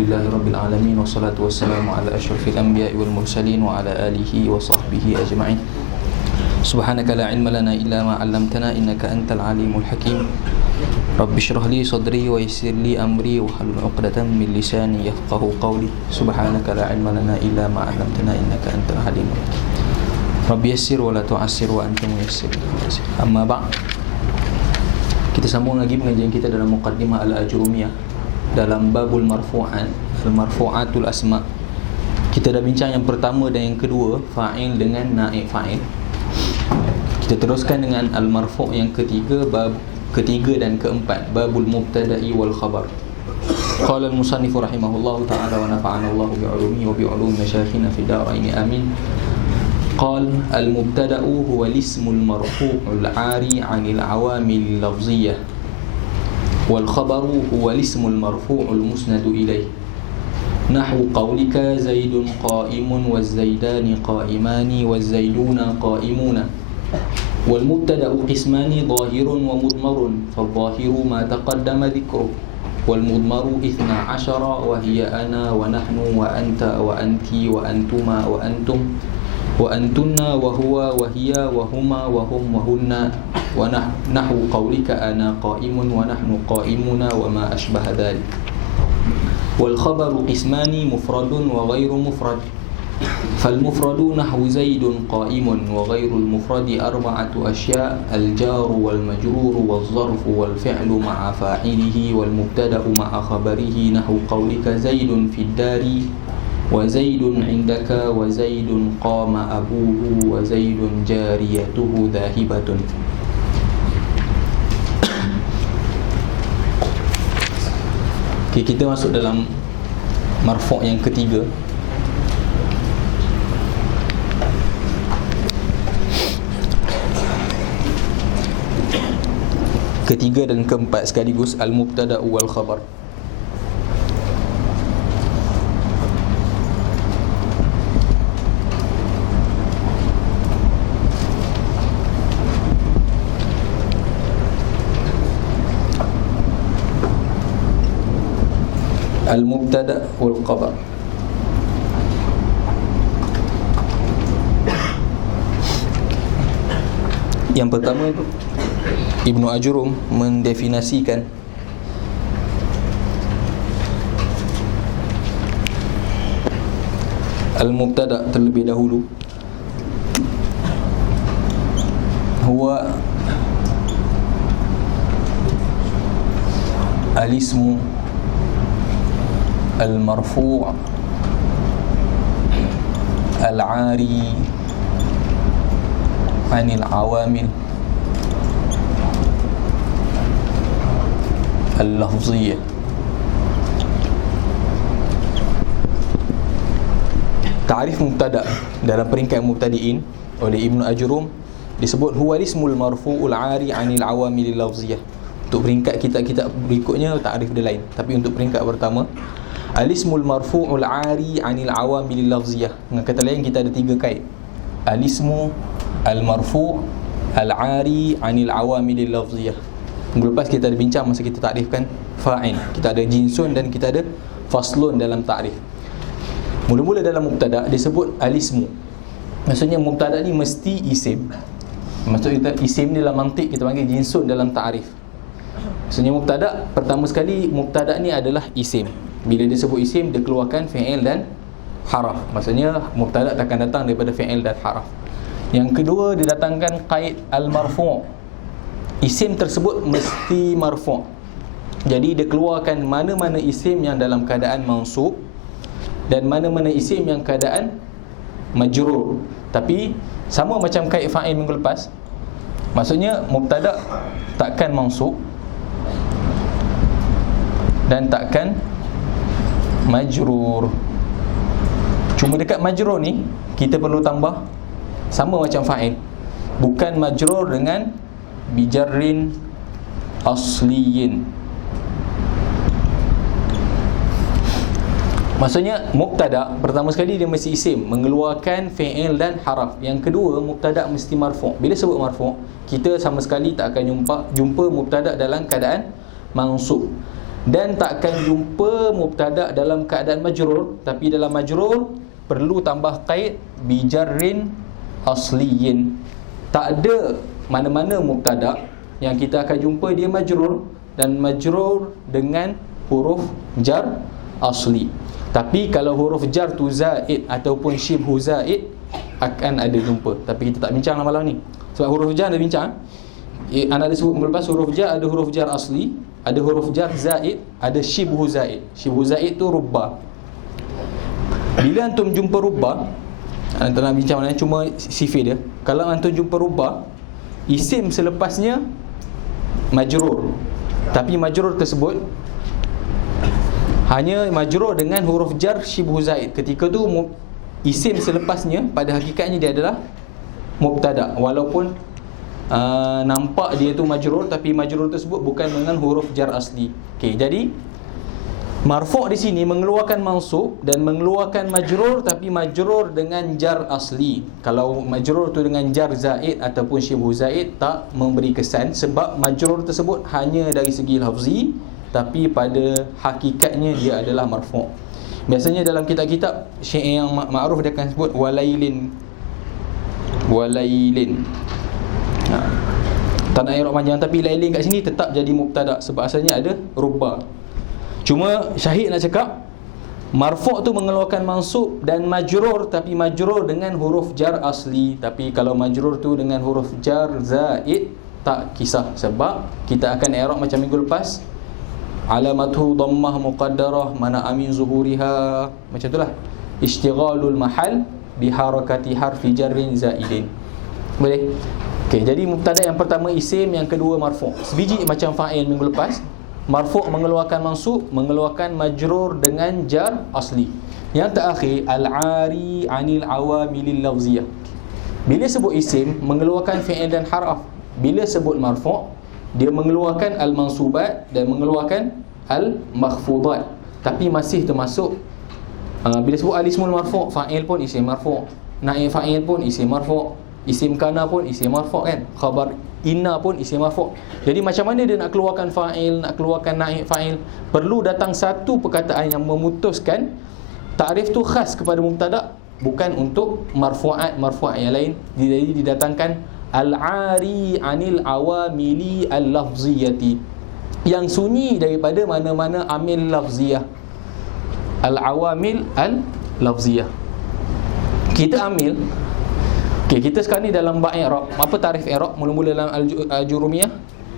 Alhamdulillahirabbil alamin wassalatu wassalamu ala asyrafil anbiya'i wal mursalin wa ala alihi wa sahbihi ajma'in. Subhanaka la ilma lana illa ma 'allamtana innaka antal alimul hakim. Rabbi shrah li sadri wa yassir li amri wa hlul 'uqdatam min lisani yafqahu qawli. Subhanaka la ilma lana illa ma 'allamtana innaka antal alimul hakim. Rabbi yassir wa la tu'assir wa anta muyassir. Amma ba'd. Kita sambung lagi pengajian kita dalam Muqaddimah Al-Ajrumiyah dalam babul marfu'an, al-marfu'atul asma. Kita dah bincang yang pertama dan yang kedua, fa'il dengan naib fa'il. Kita teruskan dengan al-marfu' yang ketiga, bab ketiga dan keempat, babul mubtada'i wal khabar. Qala al-musannif rahimahullahu ta'ala wa nafa'ana Allah bi'ulumihi wa bi'ulumi masyayikhina fi darain amin. قال المبتدأ هو الاسم المرفوع العاري عن العوامل اللفظية والخبر هو الاسم المرفوع المسند إليه نحو قولك زيد قائم والزيدان قائمان والزيدون قائمون والمبتدأ قسمان ظاهر ومضمر فالظاهر ما تقدم ذكره والمضمر 12 وهي أنا ونحن وأنت وأنت وأنتما وأنتم وأنتن وهو وهي وهما وهم وهن ونحو قولك أنا قائم ونحن قائمون وما أشبه ذلك والخبر قسمان مفرد وغير مفرد فالمفرد نحو زيد قائم وغير المفرد 4 أشياء الجار والمجرور والظرف والفعل مع فاعله والمبتدأ مع خبره نحو قولك زيد في الدار وزيد عندك وزيد قام أبوه وزيد جاريته ذاهبة. Okay, kita masuk dalam marfu' yang ketiga. Ketiga dan keempat sekaligus, al-mubtada' wal khabar. Al-mubtada' wal khabar. Yang pertama, Ibnu Ajrum mendefinisikan al-mubtada' terlebih dahulu. Huwa al-ismu al-marfu' al-'ari 'anil 'awamil al-lafziyyah. Ta'rif mubtada' dalam peringkat mubtadi'in oleh Ibnu Ajrum disebut huwa ismul marfu'ul 'ari 'anil 'awamil al-lafziyyah. Untuk peringkat kitab-kitab berikutnya ta'rif dia lain, tapi untuk peringkat pertama al-ismul marfu'ul 'ari 'anil 'awamil lafziyah. Dengan kata lain, kita ada 3 kait. Al-ismu al-marfu' al-'ari 'anil 'awamil lafziyah. Minggu lepas kita ada bincang masa kita takrifkan fa'il. Kita ada jinsun dan kita ada faslun dalam takrif. Mula-mula dalam mubtada' disebut al-ismu. Maksudnya mubtada' ni mesti isim. Maksudnya isim ni dalam mantik kita panggil jinsun dalam takrif. Maksudnya mubtada' pertama sekali, mubtada' ni adalah isim. Bila dia sebut isim, dia keluarkan fi'il dan haraf. Maksudnya mubtada' akan datang daripada fi'il dan haraf. Yang kedua, dia datangkan qaid al-marfu'. Isim tersebut mesti marfu'. Jadi dia keluarkan mana-mana isim yang dalam keadaan mansub dan mana-mana isim yang keadaan majrur. Tapi sama macam qaid fa'il minggu lepas. Maksudnya mubtada' takkan mansub dan takkan majrur. Cuma dekat majrur ni kita perlu tambah sama macam fa'il. Bukan majrur dengan bijarrin asliyin. Maksudnya mubtada' pertama sekali dia mesti isim, mengeluarkan fi'il dan haraf. Yang kedua, mubtada' mesti marfu'. Bila sebut marfu', kita sama sekali tak akan jumpa mubtada' dalam keadaan mansub. Dan takkan jumpa mubtada' dalam keadaan majrur, tapi dalam majrur perlu tambah qaid bijarrin asliyin. Tak ada mana-mana mubtada' yang kita akan jumpa dia majrur dan majrur dengan huruf jar asli. Tapi kalau huruf jar tu zaid ataupun syibhu zaid, akan ada jumpa. Tapi kita tak bincang malam ni, sebab huruf jar ada bincang. Anda ada sebut lepas, huruf jar ada huruf jar asli, ada huruf jar zaid, ada syibhu zaid. Syibhu zaid tu rubba. Bila antum jumpa rubba, antum nak bincang mana, cuma sifir dia. Kalau antum jumpa rubba, isim selepasnya majrur, tapi majrur tersebut hanya majrur dengan huruf jar syibhu zaid. Ketika tu isim selepasnya pada hakikatnya dia adalah mubtada', walaupun nampak dia tu majrur, tapi majrur tersebut bukan dengan huruf jar asli. Okey, jadi marfu' di sini mengeluarkan mansub dan mengeluarkan majrur, tapi majrur dengan jar asli. Kalau majrur tu dengan jar zaid ataupun syibhu zaid, tak memberi kesan, sebab majrur tersebut hanya dari segi lafzi, tapi pada hakikatnya dia adalah marfu'. Biasanya dalam kitab-kitab syair yang ma'ruf dia akan sebut walailin. Tak nak i'rab panjang, tapi lailin kat sini tetap jadi mubtada' sebab asalnya ada rubba. Cuma Syahid nak cakap marfu' tu mengeluarkan mansub dan majrur, tapi majrur dengan huruf jar asli. Tapi kalau majrur tu dengan huruf jar zaid, tak kisah, sebab kita akan i'rab macam minggu lepas, alamatu dhammah muqaddarah mana amin zuhuriha, macam itulah, ishtighalul mahal biharakati harfi jarrin zaidin. Boleh? Okey, jadi mubtada' yang pertama isim, yang kedua marfu'. Sebiji macam fa'il minggu lepas. Marfu' mengeluarkan mansub, mengeluarkan majrur dengan jar asli. Yang terakhir al-'ari 'anil awamilil lafziyah. Bila sebut isim mengeluarkan fi'il dan harf. Bila sebut marfu' dia mengeluarkan al-mansubat dan mengeluarkan al-makhfudat, tapi masih termasuk bila sebut al-ismul marfu', fa'il pun isim marfu', naib fa'il pun isim marfu', isim kana pun isim marfu' kan, khabar inna pun isim marfu'. Jadi macam mana dia nak keluarkan fa'il, nak keluarkan naib fa'il, perlu datang satu perkataan yang memutuskan takrif tu khas kepada mubtada', bukan untuk marfu'at yang lain. Jadi didatangkan al-'ari 'anil awamili al-lafziyati, yang sunyi daripada mana-mana amil lafziyah. Al-awamil al-lafziyah kita ambil. Okey, kita sekarang ni dalam bab i'rab. Apa tarikh i'rab? Mula-mula dalam al-jurumiyah,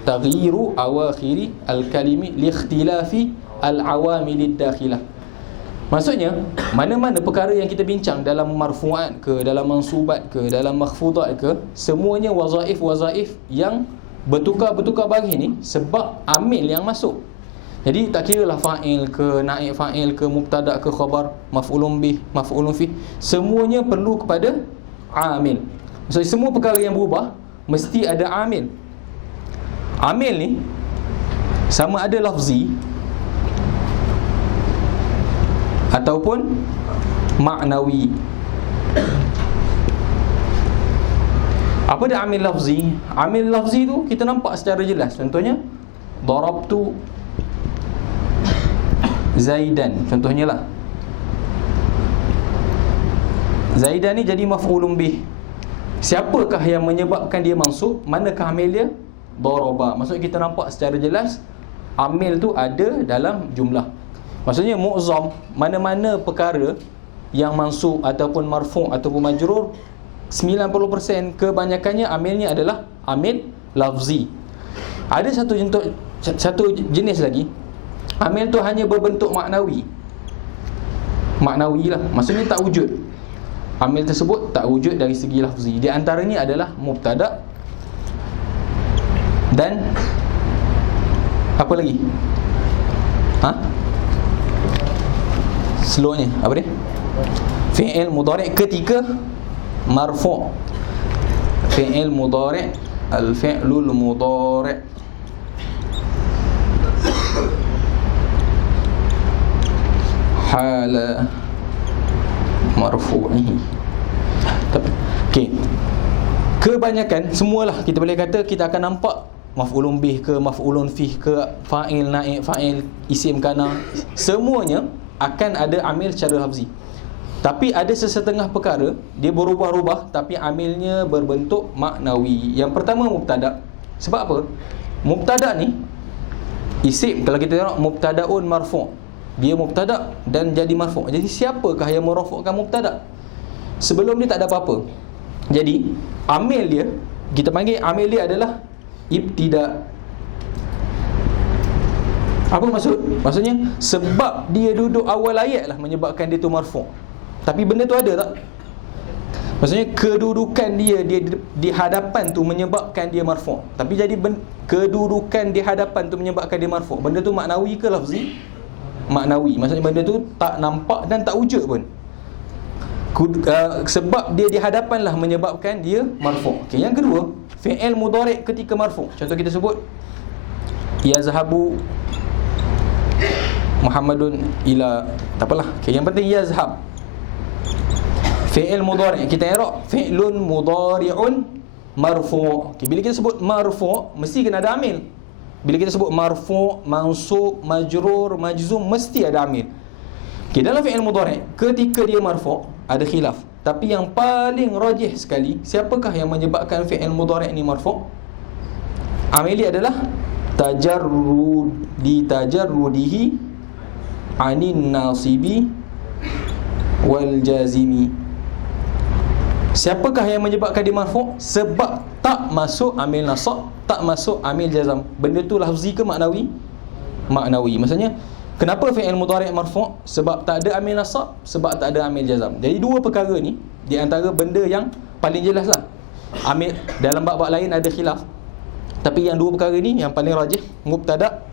taghyiru awakhiri al-kalimi li ikhtilafi al-awamil ad-dakhilah. Maksudnya, mana-mana perkara yang kita bincang dalam marfu'at ke, dalam mansubat ke, dalam makhfudat ke, semuanya wazaif yang bertukar-bertukar baris ni sebab amil yang masuk. Jadi tak kira lah fa'il ke, naib fa'il ke, mubtada' ke, khabar, maf'ulun bih, maf'ulun fi, semuanya perlu kepada amil. Maksudnya semua perkara yang berubah mesti ada amil. Amil ni sama ada lafzi ataupun maknawi. Apa dia amil lafzi? Amil lafzi tu kita nampak secara jelas. Contohnya darabtu Zaidan, contohnya lah. Zaidan ni jadi maf'ulun bih. Siapakah yang menyebabkan dia mansub? Manakah amil dia? Daraba. Maksudnya kita nampak secara jelas amil tu ada dalam jumlah. Maksudnya mu'zam, mana-mana perkara yang mansub ataupun marfu' ataupun majrur, 90% kebanyakannya amilnya adalah amil lafzi. Ada satu jenis lagi, amil tu hanya berbentuk maknawi. Maknawi lah, maksudnya tak wujud. Amil tersebut tak wujud dari segi lafzi. Di antaranya adalah mubtada' dan apa lagi? Slownya apa dia? Fi'il mudhari' ketika marfu'. Fi'il mudhari', al-fi'lul mudhari' hala marfu'ihi. Okey. Kebanyakan semualah kita boleh kata kita akan nampak maf'ulun bih ke, maf'ulun fih ke, fa'il, naib, fa'il, isim kana, semuanya akan ada amil secara lafzi. Tapi ada sesetengah perkara dia berubah-ubah tapi amilnya berbentuk maknawi. Yang pertama mubtada. Sebab apa? Mubtada ni isim, kalau kita tengok mubtadaun marfu', dia mubtada dan jadi marfu'. Jadi siapakah yang merafukkan mubtada? Sebelum ni tak ada apa-apa. Jadi amil dia, kita panggil amil dia adalah ibtida. Apa maksud? Maksudnya sebab dia duduk awal ayat lah menyebabkan dia tu marfu'. Tapi benda tu ada tak? Maksudnya kedudukan dia di hadapan tu menyebabkan dia marfu'. Tapi jadi kedudukan di hadapan tu menyebabkan dia marfu'. Benda tu maknawi ke lafzi? Maknawi. Maksudnya benda tu tak nampak dan tak wujud pun. Sebab dia di hadapan lah menyebabkan dia marfu'. Okay, yang kedua, fi'il mudhari' ketika marfu'. Contoh kita sebut yazhabu Muhammadun ila, tak apalah. Okay, yang penting yazhab. Fi'il mudhari', kita i'rab fi'lun mudhari'un marfu'. Okay, bila kita sebut marfu' mesti kena ada amil. Bila kita sebut marfu', mansub, majrur, majzum, mesti ada amil. Okay, dalam fi'il mudhari' ketika dia marfu' ada khilaf. Tapi yang paling rajih sekali, siapakah yang menyebabkan fi'il mudhari' ni marfu'? Amil dia adalah tajarrudihi anin nasibi wal jazimi. Siapakah yang menyebabkan dia marfu'? Sebab tak masuk amil nasab, tak masuk amil jazam. Benda tu lafzi ke maknawi? Maknawi. Maksudnya kenapa fi'il mudhari' marfu'? Sebab tak ada amil nasab, sebab tak ada amil jazam. Jadi dua perkara ni di antara benda yang paling jelas lah. Amil dalam bab-bab lain ada khilaf. Tapi yang dua perkara ni yang paling rajih, mubtada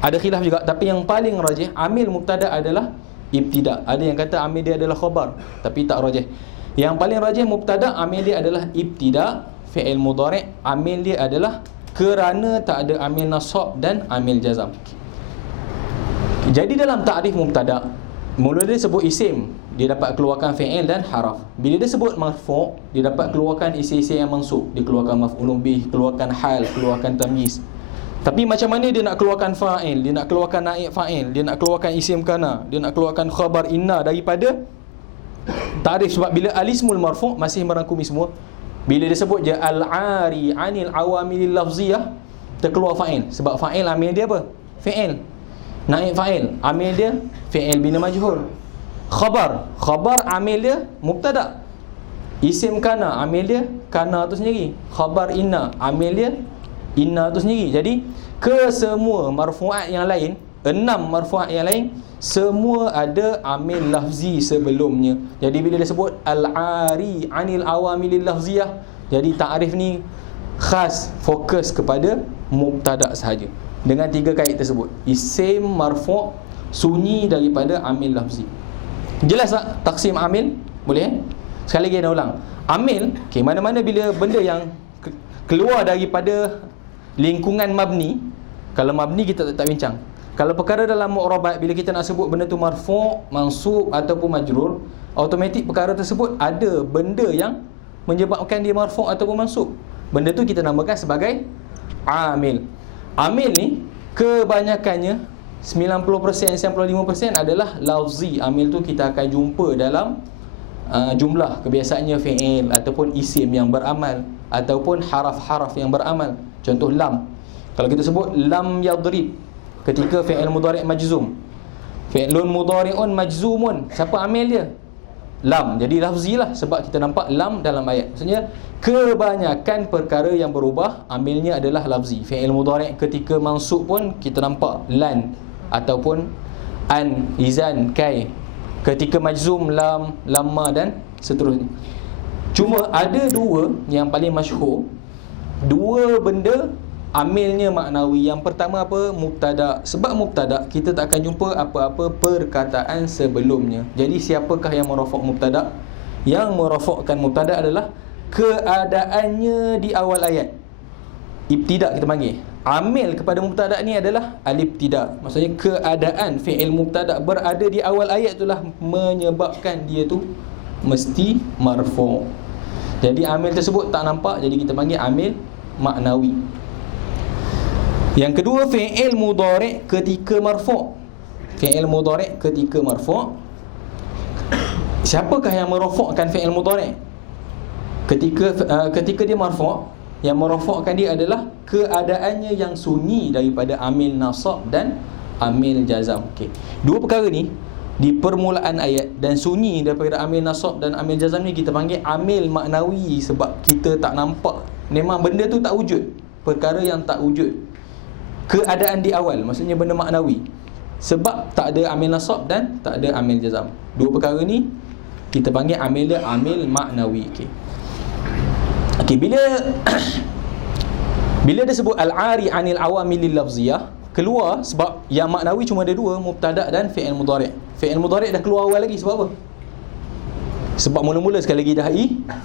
ada khilaf juga, tapi yang paling rajih amil mubtada adalah ibtida. Ada yang kata amil dia adalah khabar, tapi tak rajih. Yang paling rajih mubtada amil dia adalah ibtida, fi'il mudhari' amil dia adalah kerana tak ada amil nasab dan amil jazam. Jadi dalam ta'rif mubtada, mula dia sebut isim, dia dapat keluarkan fi'il dan haraf. Bila dia sebut marfu', dia dapat keluarkan isi-isi yang mansub, dia keluarkan maf'ulun bih, keluarkan hal, keluarkan tamyiz. Tapi macam mana dia nak keluarkan fa'il, dia nak keluarkan naib fa'il, dia nak keluarkan isim kana, dia nak keluarkan khabar inna daripada ta'rif. Sebab bila alismul marfu' masih merangkumi semua. Bila dia sebut je al-'ari 'anil awamilil lafziyah, terkeluar fa'il. Sebab fa'il amil dia apa? Fi'il. Naib fa'il, amil dia fi'il bina majhul. Khabar amil dia mubtada. Isim kana, amil dia kana tu sendiri. Khabar inna, amil dia inna tu sendiri. Jadi kesemua marfu'at yang lain, 6 marfu'at yang lain, semua ada amil lafzi sebelumnya. Jadi bila dia sebut al-'ari 'anil awamilil lafziyah, jadi ta'rif ni khas fokus kepada mubtada sahaja. Dengan 3 kait tersebut, isim, marfu', sunyi daripada amil lafzi. Jelas tak taksim amil? Boleh? Sekali lagi nak ulang. Amil, okay, mana-mana bila benda yang keluar daripada lingkungan mabni. Kalau mabni kita tak bincang. Kalau perkara dalam mu'rabat, bila kita nak sebut benda tu marfu', mansub ataupun majrur, automatik perkara tersebut ada benda yang menyebabkan dia marfu' ataupun mansub. Benda tu kita namakan sebagai amil. Amil ni kebanyakannya 90%, 95% adalah lafzi. Amil tu kita akan jumpa dalam jumlah, kebiasaannya fi'il ataupun isim yang beramal ataupun haraf-haraf yang beramal. Contoh lam. Kalau kita sebut lam yadrib ketika fi'il mudhari' majzum, fi'lun mudhari'un majzumun, siapa amil dia? Lam. Jadi lafzi lah, sebab kita nampak lam dalam ayat. Maksudnya kebanyakan perkara yang berubah amilnya adalah lafzi. Fi'il mudhari' ketika mansub pun kita nampak lan ataupun an, izan, kai. Ketika majzum lam, lamma dan seterusnya. Cuma ada dua yang paling masyhur, dua benda amilnya maknawi. Yang pertama apa? Mubtada. Sebab mubtada kita tak akan jumpa apa-apa perkataan sebelumnya. Jadi siapakah yang merafak mubtada? Yang merafakkan mubtada adalah keadaannya di awal ayat. Ibtida kita panggil. Amil kepada mubtada ni adalah al-ibtida. Maksudnya keadaan fi'il mubtada berada di awal ayat itulah menyebabkan dia tu mesti marfu'. Jadi amil tersebut tak nampak, jadi kita panggil amil maknawi. Yang kedua, fi'il mudhari' ketika marfu'. Fi'il mudhari' ketika marfu'. Siapakah yang merafa'kan fi'il mudhari'? Ketika dia marfu', yang merafa'kan dia adalah keadaannya yang sunyi daripada amil nasab dan amil jazam. Okey. Dua perkara ni di permulaan ayat dan sunyi daripada amil nasab dan amil jazam ni kita panggil amil maknawi, sebab kita tak nampak, memang benda tu tak wujud, perkara yang tak wujud. Keadaan di awal, maksudnya benda maknawi, sebab tak ada amil nasab dan tak ada amil jazam. Dua perkara ni kita panggil amil maknawi. Okey, bila dia sebut al-ari anil awamilil lafziyah, keluar sebab yang maknawi cuma ada dua, mubtada' dan fi'il mudhari'. Fi'il mudhari' dah keluar awal lagi, sebab apa? Sebab mula-mula sekali lagi dah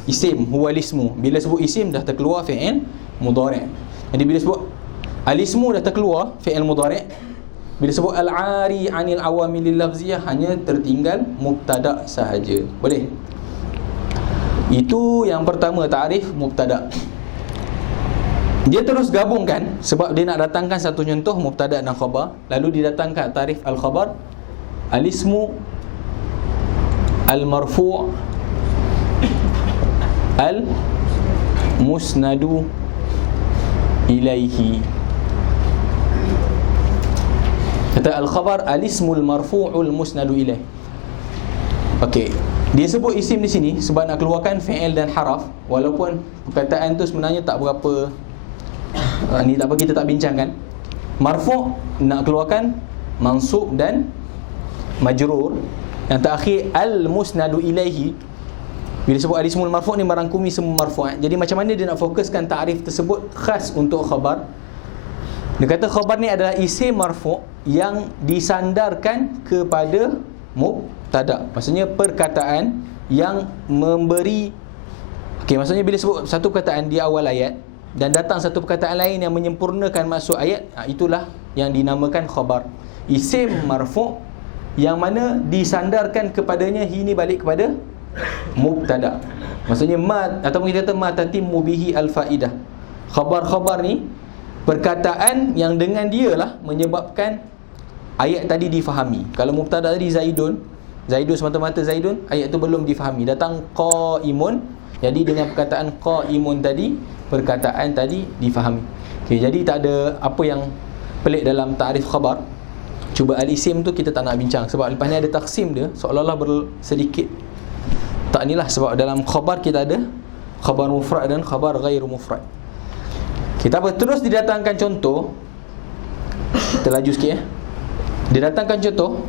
isim, huwal ismu. Bila sebut isim dah terkeluar fi'il mudhari'. Jadi bila sebut al-ismu dah terkeluar fi'il mudhari'. Bila sebut al-ari anil awamilil lafziyah, hanya tertinggal mubtada' sahaja. Boleh? Itu yang pertama, ta'rif mubtada'. Dia terus gabungkan sebab dia nak datangkan satu contoh mubtada' dan khabar, lalu didatangkan tarif al-khabar, al-ismu, al-marfu', al-musnadu ilaihi. Kata al-khabar, al-ismul marfu'ul musnadu ilaihi. Okey, dia sebut isim di sini sebab nak keluarkan fi'il dan haraf, walaupun perkataan tu sebenarnya tak berapa ni, tak apa, kita tak bincangkan. Marfu' nak keluarkan mansub dan majrur. Yang terakhir al-musnadu ilaihi, bila sebut al-ismul marfu' ni merangkumi semua marfu'. Jadi macam mana dia nak fokuskan takrif tersebut khas untuk khabar? Dia kata khabar ni adalah isim marfu' yang disandarkan kepada mubtada'. Maksudnya perkataan yang memberi, okey, maksudnya bila sebut satu perkataan di awal ayat dan datang satu perkataan lain yang menyempurnakan maksud ayat, itulah yang dinamakan khabar. Isim marfu' yang mana disandarkan kepadanya ini balik kepada mubtada'. Maksudnya ma, ataupun kita kata ma tatimmu bihi al-faidah. Khabar-khabar ni perkataan yang dengan dia lah menyebabkan ayat tadi difahami. Kalau mubtada' tadi Zaidun semata-mata Zaidun, ayat tu belum difahami. Datang qaimun, jadi dengan perkataan qaimun tadi, perkataan tadi difahami. Okey, jadi tak ada apa yang pelik dalam takrif khabar. Cuba al-isim tu kita tak nak bincang sebab lepas ni ada taksim dia, seolah-olah sedikit tak inilah, sebab dalam khabar kita ada khabar mufrad dan khabar ghairu mufrad. Kita terus didatangkan contoh. Kita laju sikit ya. Didatangkan contoh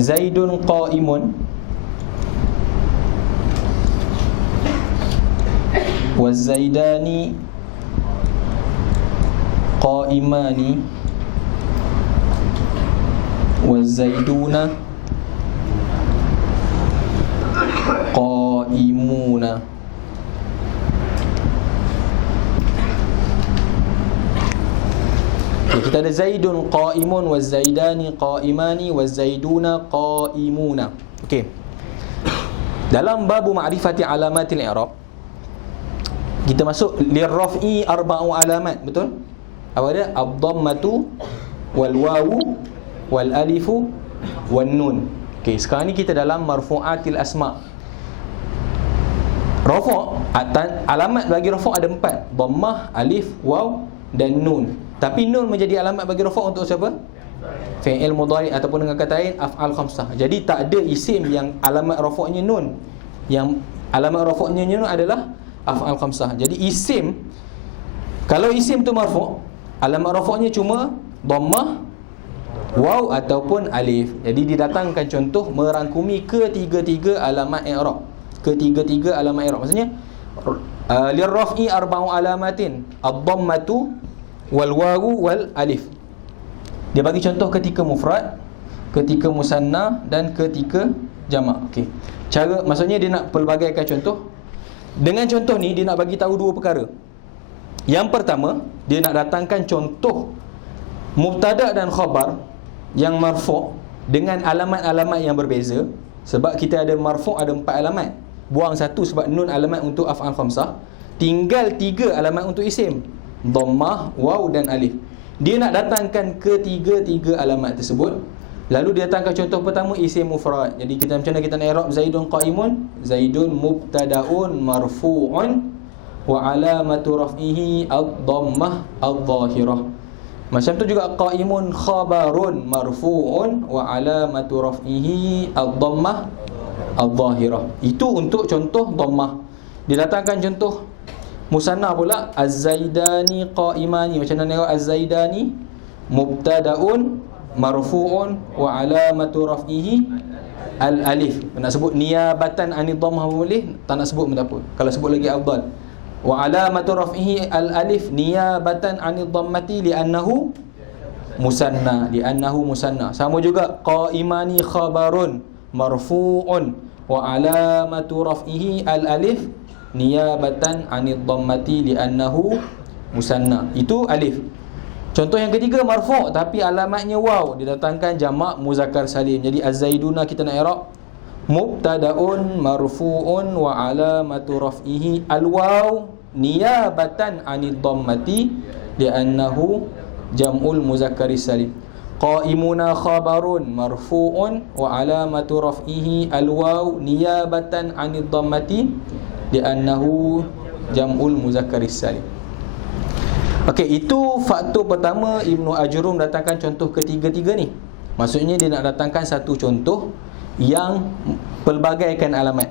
Zaidun qaimun wazaidani qaimani wazaiduna qaimuna. Okay, kita ada Zaidun qaimun wazaidani qaimani wazaiduna qaimuna. Okey. Dalam babu ma'rifati alamatil i'rab, kita masuk lirraf'i arba'u alamat, betul? Apa dia? Ad-dhammatu wal wawu wal alifu wan nun. Okey, sekarang ni kita dalam marfu'atil asma'. Rafa', alamat bagi rafa' ada 4, dhammah, alif, waw dan nun. Tapi nun menjadi alamat bagi rafa' untuk siapa? Fi'il mudhari' ataupun dengan kata lain af'al khamsah. Jadi tak ada isim yang alamat rafa'nya nun. Yang alamat rafa'nya nun adalah af'al khamsah. Jadi isim, kalau isim tu marfu', alamat rafa'nya cuma dhammah, waw ataupun alif. Jadi didatangkan contoh merangkumi ketiga-tiga alamat i'rab. Ketiga-tiga alamat i'rab. Maksudnya lirraf'i arba'u alamatin, ad-dhammatu wal wawu wal alif. Dia bagi contoh ketika mufrad, ketika musanna dan ketika jamak. Okey. Cara, maksudnya dia nak pelbagaikan contoh. Dengan contoh ni dia nak bagi tahu dua perkara. Yang pertama, dia nak datangkan contoh mubtada' dan khabar yang marfu' dengan alamat-alamat yang berbeza. Sebab kita ada marfu' ada 4 alamat. Buang satu sebab nun alamat untuk af'al khamsah. Tinggal 3 alamat untuk isim. dhammah, waw dan alif. Dia nak datangkan ketiga-tiga alamat tersebut. Lalu dia datangkan contoh pertama, isim mufrad. Jadi kita macam mana kita nak i'rab Zaidun qa'imun? Zaidun mubtada'un marfu'un wa alamatu raf'ihi ad-dhammah adh-dhahirah. Macam tu juga qa'imun khabarun marfu'un wa alamatu raf'ihi ad-dhammah adh-dhahirah. Itu untuk contoh dhammah. Didatangkan contoh musanna pula, az-zaidani qa'imani. Macam mana tengok az-zaidani mubtada'un marfu'un wa alamatu raf'ihi al-alif. Nak sebut niyabatan anid dhammah boleh, tak nak sebut pun tak apa. Kalau sebut lagi afdal. Wa alamatu raf'ihi al-alif niyabatan anid dhammati li'annahu musanna, li'annahu musanna. Sama juga qa'imani khabarun marfu'un wa alamatu raf'ihi al-alif niyabatan anid dhammati li'annahu musanna. Itu alif. Contoh yang ketiga marfu' tapi alamatnya waw, didatangkan jamak muzakkar salim. Jadi az-zaiduna kita nak i'rab mubtada'un marfu'un wa alamatu raf'ihi al-waw niyabatan 'anid dhammati li'annahu jam'ul muzakkaris salim. Qa'imuna khabarun marfu'un wa alamatu raf'ihi al-waw niyabatan 'anid dhammati li'annahu jam'ul muzakkaris salim. Okey, itu faktor pertama Ibnu Ajrum datangkan contoh ketiga-tiga ni. Maksudnya dia nak datangkan satu contoh yang pelbagaikan alamat.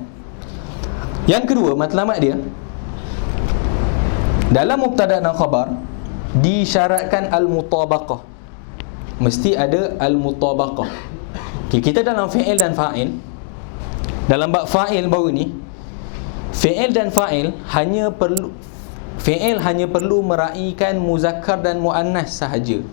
Yang kedua, matlamat dia dalam mubtada dan khabar disyaratkan al-mutabaqah. Mesti ada al-mutabaqah. Okay, kita dalam fi'il dan fa'il, dalam bab fa'il baru ni, fi'il dan fa'il hanya perlu meraihkan muzakkar dan muannas sahaja.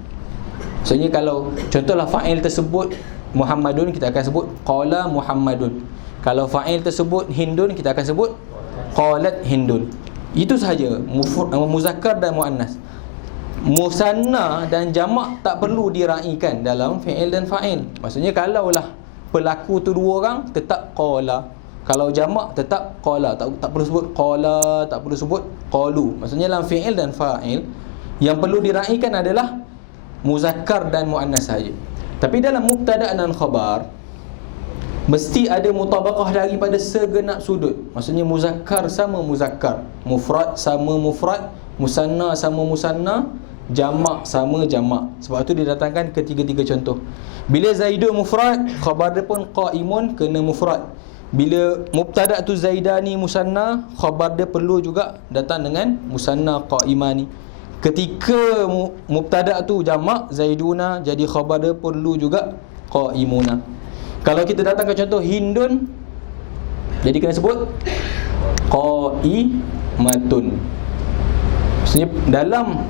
Maksudnya kalau contohlah fa'il tersebut Muhammadun, kita akan sebut qala Muhammadun. Kalau fa'il tersebut Hindun, kita akan sebut qalat Hindun. Itu sahaja, muzakkar dan muannas. Musanna dan jamak tak perlu diraihkan dalam fi'il dan fa'il. Maksudnya kalaulah pelaku tu dua orang, tetap qala. Kalau jamak tetap qala, tak perlu sebut qala, tak perlu sebut qalu. Maksudnya dalam fi'il dan fa'il yang perlu diraihkan adalah muzakkar dan muannas saja. Tapi dalam mubtada dan khabar mesti ada mutabaqah daripada segenap sudut. Maksudnya muzakkar sama muzakkar, mufrad sama mufrad, musanna sama musanna, jamak sama jamak. Sebab tu didatangkan ketiga-tiga contoh. Bila Zaidun mufrad, khabar dia pun qa'imun kena mufrad. Bila mubtada tu Zaidani musanna, khabar dia perlu juga datang dengan musanna qa'imani. Ketika mubtada tu jamak Zaiduna, jadi khabar dia perlu juga qa'imuna. Kalau kita datangkan contoh Hindun, jadi kena sebut qa'imatun. Maksudnya dalam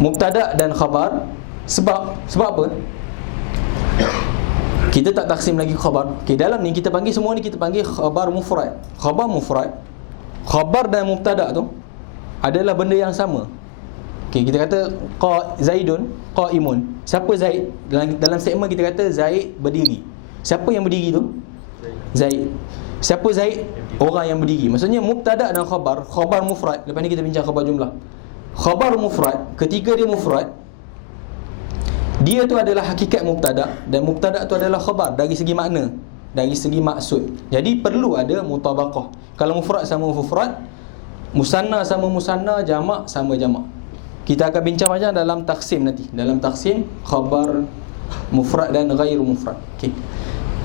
mubtada dan khabar, sebab apa? Kita tak taksim lagi khabar. Okey, dalam ni kita panggil semua ni, kita panggil khabar mufrad. Khabar mufrad, khabar dan mubtada tu adalah benda yang sama. Okey, kita kata Zaidun qaimun. Siapa Zaid? Dalam statement kita kata Zaid berdiri. Siapa yang berdiri tu? Zaid. Siapa Zaid? Orang yang berdiri. Maksudnya mubtada dan khabar mufrad. Lepas ni kita bincang khabar jumlah. Khabar mufrad, ketika dia mufrad, dia tu adalah hakikat mubtada dan mubtada tu adalah khabar dari segi makna, dari segi maksud. Jadi perlu ada mutabaqah. Kalau mufrad sama mufrad, musanna sama musanna, jamak sama jamak. Kita akan bincang macam dalam taksim nanti, dalam taksim khabar mufrad dan ghairu mufrad. Okey.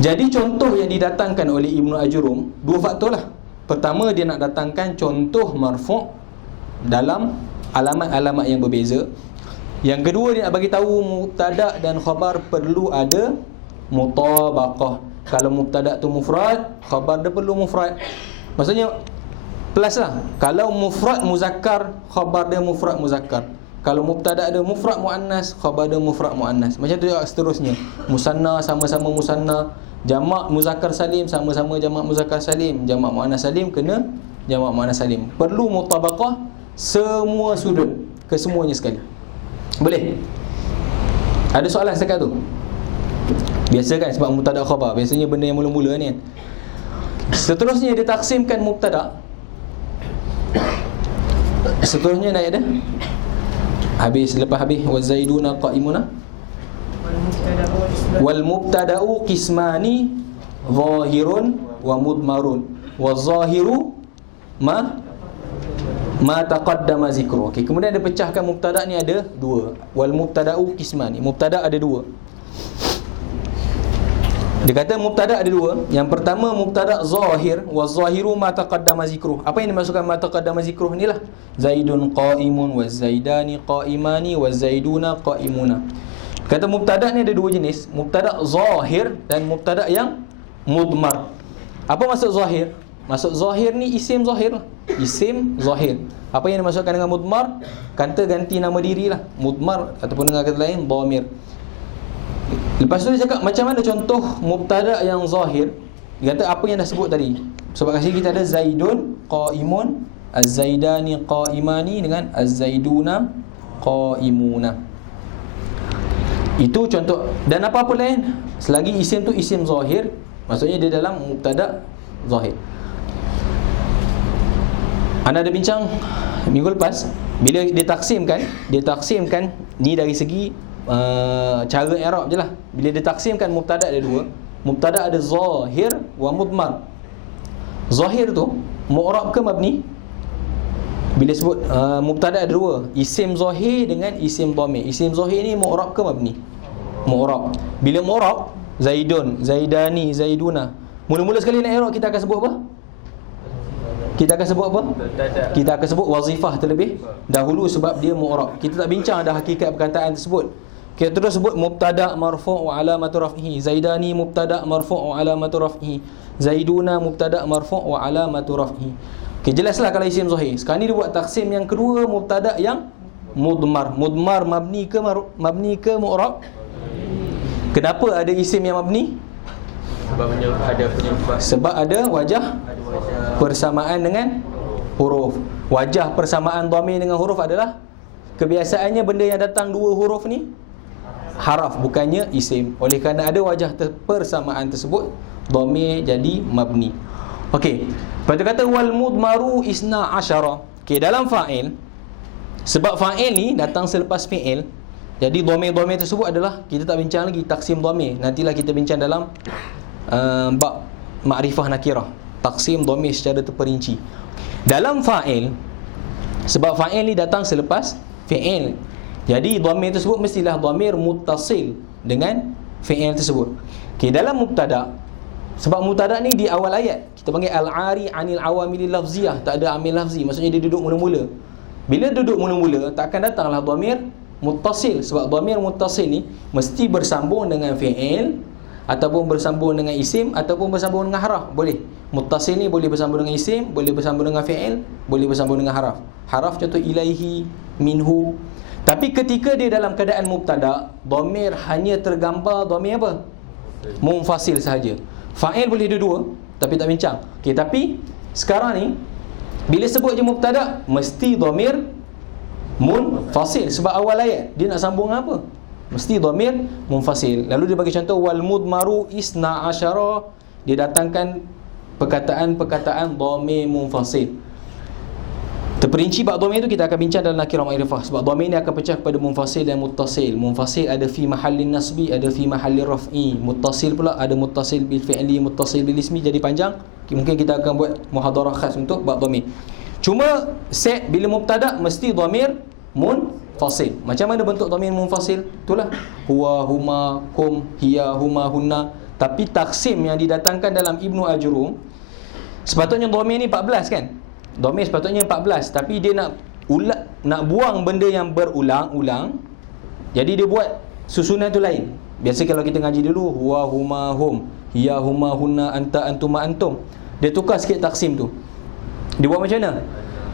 Jadi contoh yang didatangkan oleh Ibnu Ajrum dua faktor lah. Pertama, dia nak datangkan contoh marfu' dalam alamat-alamat yang berbeza. Yang kedua, dia nak bagi tahu mubtada dan khabar perlu ada mutabaqah. Kalau mubtada tu mufrad, khabar dia perlu mufrad. Maksudnya plus lah. Kalau mufrad muzakkar, khabar dia mufrad muzakkar. Kalau mubtada dia mufrad muannas, khabar dia mufrad muannas. Macam tu juga seterusnya. Musanna sama-sama musanna, jamak muzakkar salim sama-sama jamak muzakkar salim, jamak muannas salim kena jamak muannas salim. Perlu mutabaqah semua sudut, kesemuanya sekali. Boleh? Ada soalan sekat tu? Biasa kan, sebab mubtada khabar biasanya benda yang mula-mula ni kan. Seterusnya dia taksimkan mubtada. Seterusnya naik ada Lepas habis wazaiduna qaimuna, wal mubtada'u qismani zahirun wa mudmarun, wa zahiru ma taqaddama zikru. Okey, kemudian dia pecahkan mubtada ni ada dua. Wal mubtada'u qismani, mubtada ada dua. Dia kata mubtada ada dua. Yang pertama mubtada zahir, wa zahiru ma taqaddama zikru. Apa yang dimaksudkan ma taqaddama zikru inilah? Zaidun qaimun, wa zaidani qaimani, wa zaiduna qaimuna. Kata mubtada ni ada dua jenis, mubtada zahir dan mubtada yang mudmar. Apa maksud zahir? Maksud zahir ni isim zahir lah. Isim zahir. Apa yang dimaksudkan dengan mudmar? Kata ganti nama diri lah. Mudmar ataupun dengan kata lain dhamir. Lepas tu dia cakap macam mana contoh mubtada yang zahir. Dia kata apa yang dah sebut tadi. Sebab kat sini kita ada Zaidun qaimun, Az-Zaidani qaimani dengan Az-Zaiduna qaimuna. Itu contoh. Dan apa-apa lain selagi isim tu isim zahir, maksudnya dia dalam mubtada zahir. Anda ada bincang minggu lepas bila dia taksimkan ni dari segi cara i'rab je lah. Bila dia taksimkan mubtada ada dua. Mubtada ada zahir wa mudmar. Zahir tu mu'rab ke mabni? Bila sebut mubtada ada dua, isim zahir dengan isim dhamir. Isim zahir ni mu'rab ke mabni? Mu'rab. Bila mu'rab, Zaidun, Zaidani, Zaiduna, mula-mula sekali nak i'rab kita akan sebut apa? Kita akan sebut apa? Kita akan sebut wazifah terlebih dahulu sebab dia mu'rab. Kita tak bincang dah hakikat perkataan tersebut. Kita terus sebut mubtada marfu' wa alamatu raf'ihi. Zaidani mubtada marfu' wa alamatu raf'ihi. Zaiduna mubtada marfu' wa alamatu raf'ihi. Okey, jelaslah kalau isim zahir. Sekarang ni dia buat taksim yang kedua, mubtada yang mudmar. Mudmar mabni ke mu'rab? Kenapa ada isim yang mabni? Sebab ada wajah persamaan dengan huruf. Wajah persamaan dhamir dengan huruf adalah kebiasaannya benda yang datang dua huruf ni haraf, bukannya isim. Oleh kerana ada wajah persamaan tersebut, dhamir jadi mabni. Okey. Lepas tu kata wal mudmaru isna asyara. Okey, dalam fa'il, sebab fa'il ni datang selepas fi'il, jadi dhamir-dhamir tersebut adalah, kita tak bincang lagi taksim dhamir. Nantilah kita bincang dalam bab ma'rifah nakirah, taksim dhamir secara terperinci. Dalam fa'il, sebab fa'il ni datang selepas fi'il, jadi dhamir tersebut mestilah dhamir muttasil dengan fi'il tersebut. Okey, dalam mubtada, sebab mubtada ni di awal ayat kita panggil al-ari anil awamil lafziyah, tak ada amil lafzi, maksudnya dia duduk mula-mula. Bila duduk mula-mula, tak akan datanglah dhamir muttasil, sebab dhamir muttasil ni mesti bersambung dengan fi'il ataupun bersambung dengan isim ataupun bersambung dengan haraf. Boleh. Muttasil ni boleh bersambung dengan isim, boleh bersambung dengan fi'il, boleh bersambung dengan haraf. Haraf contoh ilaihi, minhu. Tapi ketika dia dalam keadaan mubtada, dhamir hanya tergambar dhamir apa? Munfasil sahaja. Fa'il boleh dua-dua, tapi tak bincang. Okey, tapi sekarang ni bila sebut je mubtada, mesti dhamir munfasil. Sebab awal ayat dia nak sambung apa? Mesti dhamir munfasil. Lalu dia bagi contoh wal mudmaru isna asyara, dia datangkan perkataan-perkataan dhamir munfasil. Terperinci bab dhamir itu kita akan bincang dalam nakirah ma'rifah. Sebab dhamir ni akan pecah kepada munfasil dan muttasil. Munfasil ada fi mahallin nasbi, ada fi mahallin raf'i. Muttasil pula ada muttasil bil fi'li, muttasil bil ismi. Jadi panjang. Mungkin kita akan buat muhadarah khas untuk bab dhamir. Cuma set bila mubtada mesti dhamir munfasil. Macam mana bentuk dhamir munfasil? Itulah huwa, huma, hum, hiya, huma, hunna. Tapi taksim yang didatangkan dalam Ibnu Ajrum, sepatutnya dhamir ni 14 kan? Dhamir sepatutnya 14, tapi dia nak buang benda yang berulang-ulang. Jadi dia buat susunan tu lain. Biasa kalau kita ngaji dulu huwa, huma, hum, hiya, huma, hunna, anta, antuma, antum. Dia tukar sikit taksim tu. Dia buat macam mana?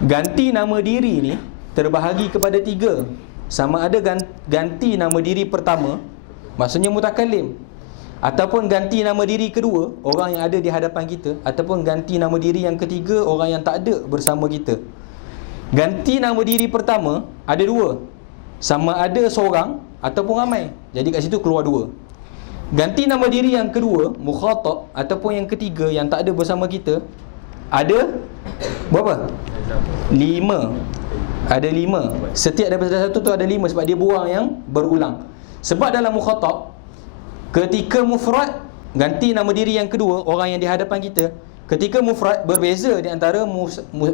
Ganti nama diri ni terbahagi kepada 3. Sama ada ganti nama diri pertama, maksudnya mutakallim, ataupun ganti nama diri kedua, orang yang ada di hadapan kita, ataupun ganti nama diri yang ketiga, orang yang tak ada bersama kita. Ganti nama diri pertama ada 2, sama ada seorang ataupun ramai. Jadi kat situ keluar 2. Ganti nama diri yang kedua, mukhatab, ataupun yang ketiga yang tak ada bersama kita, ada berapa? 5. Ada 5. Setiap daripada satu tu ada 5 sebab dia buang yang berulang. Sebab dalam mukhatab, ketika mufrad ganti nama diri yang kedua, orang yang di hadapan kita, ketika mufrad berbeza di antara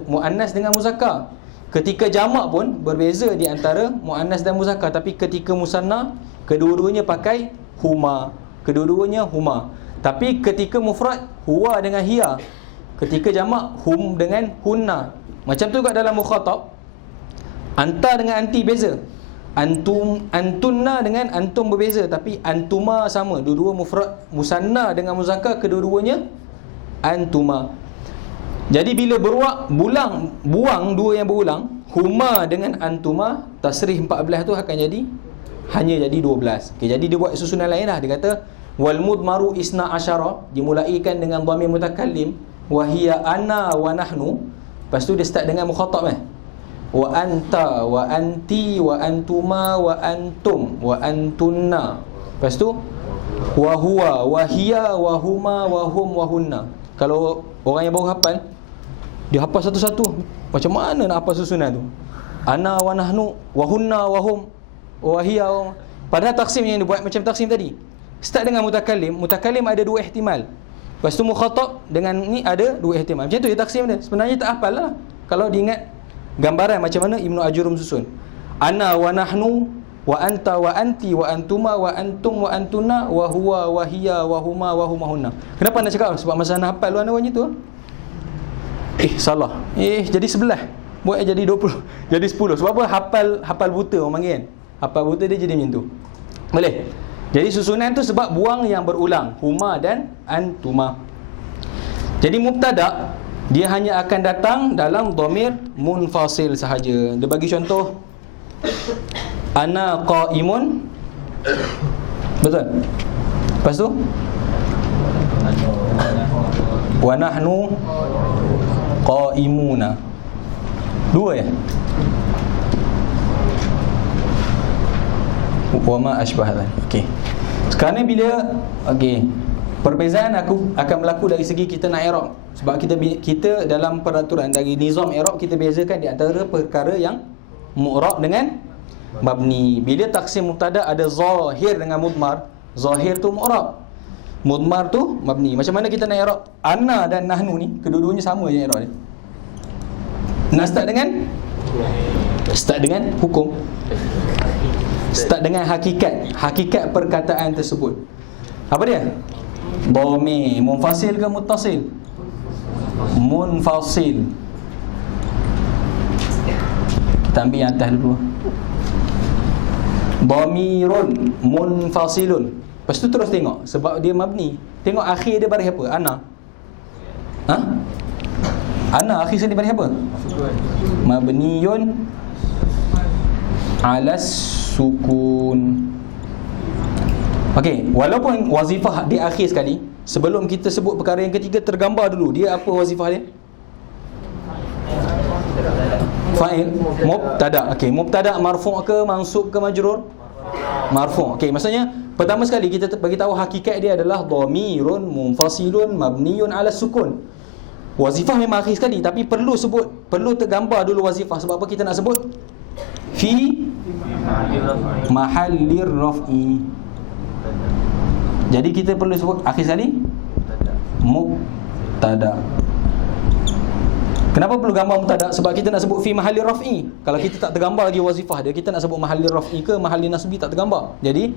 muannas dengan muzakkar. Ketika jamak pun berbeza di antara muannas dan muzakkar. Tapi ketika musanna, kedua-duanya pakai huma. Kedua-duanya huma. Tapi ketika mufrad, huwa dengan hiya. Ketika jamak, hum dengan hunna. Macam tu kat dalam mukhatab, anta dengan anti beza. Antum, antunna dengan antum berbeza, tapi antuma sama. Dua-dua mufrad musanna dengan muzakkar, kedua-duanya antuma. Jadi bila buang dua yang berulang, huma dengan antuma, tasrih 14 tu akan jadi hanya jadi 12. Okey, jadi dia buat susunan lain lah. Dia kata wal mudmaru isna asyara, dimulaikan dengan dhamir mutakallim, wa hiya ana wa nahnu. Lepas tu dia start dengan mukhatab wa anta, wa anti, wa antuma, wa antum, wa antunna. Lepas tu wa huwa, wa hiya, wa huma, wa hum, wa hunna. Kalau orang yang baru hafal, dia hafal satu-satu. Macam mana nak hafal susunan tu? Ana wa nahnu, wa hunna, wa hum, wa hiya, wa... Padahal taksim yang dia buat macam taksim tadi. Start dengan mutakallim. Mutakallim ada 2 ihtimal. Lepas tu mukhatab dengan ni ada 2 ihtimal. Macam tu dia taksim dia. Sebenarnya tak hafal lah kalau diingat gambaran macam mana Ibnu Ajurum susun. Ana wa nahnu, wa anta wa anti, wa antuma, wa antum, wa antuna, wa huwa, wa hiya, wa huma, wa huma, hunna. Kenapa nak cakap? Sebab masa nak hafal luar namanya tu. Salah. Jadi 11. Buat jadi 20. Jadi 10. Sebab apa? Hafal buta orang panggil kan. Hafal buta dia jadi macam tu. Boleh? Jadi susunan tu sebab buang yang berulang, huma dan antuma. Jadi mubtada' dia hanya akan datang dalam dhamir munfasil sahaja. Dia bagi contoh, ana qaimun. Betul? Lepas tu wa nahnu qaimuna. 2 ya? Wa ma ashbah dzalik. Okey. Sekarang ni bila perbezaan akan berlaku dari segi kita nak i'rab. Sebab kita dalam peraturan dari nizam i'rab, kita bezakan di antara perkara yang mu'rab dengan mabni. Bila taksim mubtada ada zahir dengan mudmar, zahir tu mu'rab, mudmar tu mabni. Macam mana kita nak i'rab ana dan nahnu ni? Kedua-duanya sama je i'rab dia. Nak start dengan hukum, start dengan hakikat perkataan tersebut. Apa dia? Dhamir munfasil ke muttasil? Munfasil. Kita ambil yang atas dulu. Dhamirun munfasilun. Lepas tu terus tengok, sebab dia mabni. Tengok akhir dia baris apa? Ana. Ana akhir sekali baris apa? Mabniyun alas sukun. Okey, walaupun wazifah di akhir sekali, sebelum kita sebut perkara yang ketiga, tergambar dulu dia apa wazifah dia? Fa'il, mubtada. Okey, mubtada marfu' ke mansub ke majrur? Marfu'. Okey, maksudnya pertama sekali kita bagi tahu hakikat dia adalah dhamirun munfasilun mabniyun ala sukun. Wazifah memang akhir sekali, tapi perlu tergambar dulu wazifah. Sebab apa kita nak sebut? Fi mahallir raf'i. Jadi kita perlu sebut akhir sekali mubtada. Kenapa perlu gambar mubtada? Sebab kita nak sebut fi mahalli raf'i. Kalau kita tak tergambar lagi wazifah dia, kita nak sebut mahalli raf'i ke mahalli nasbi, tak tergambar. Jadi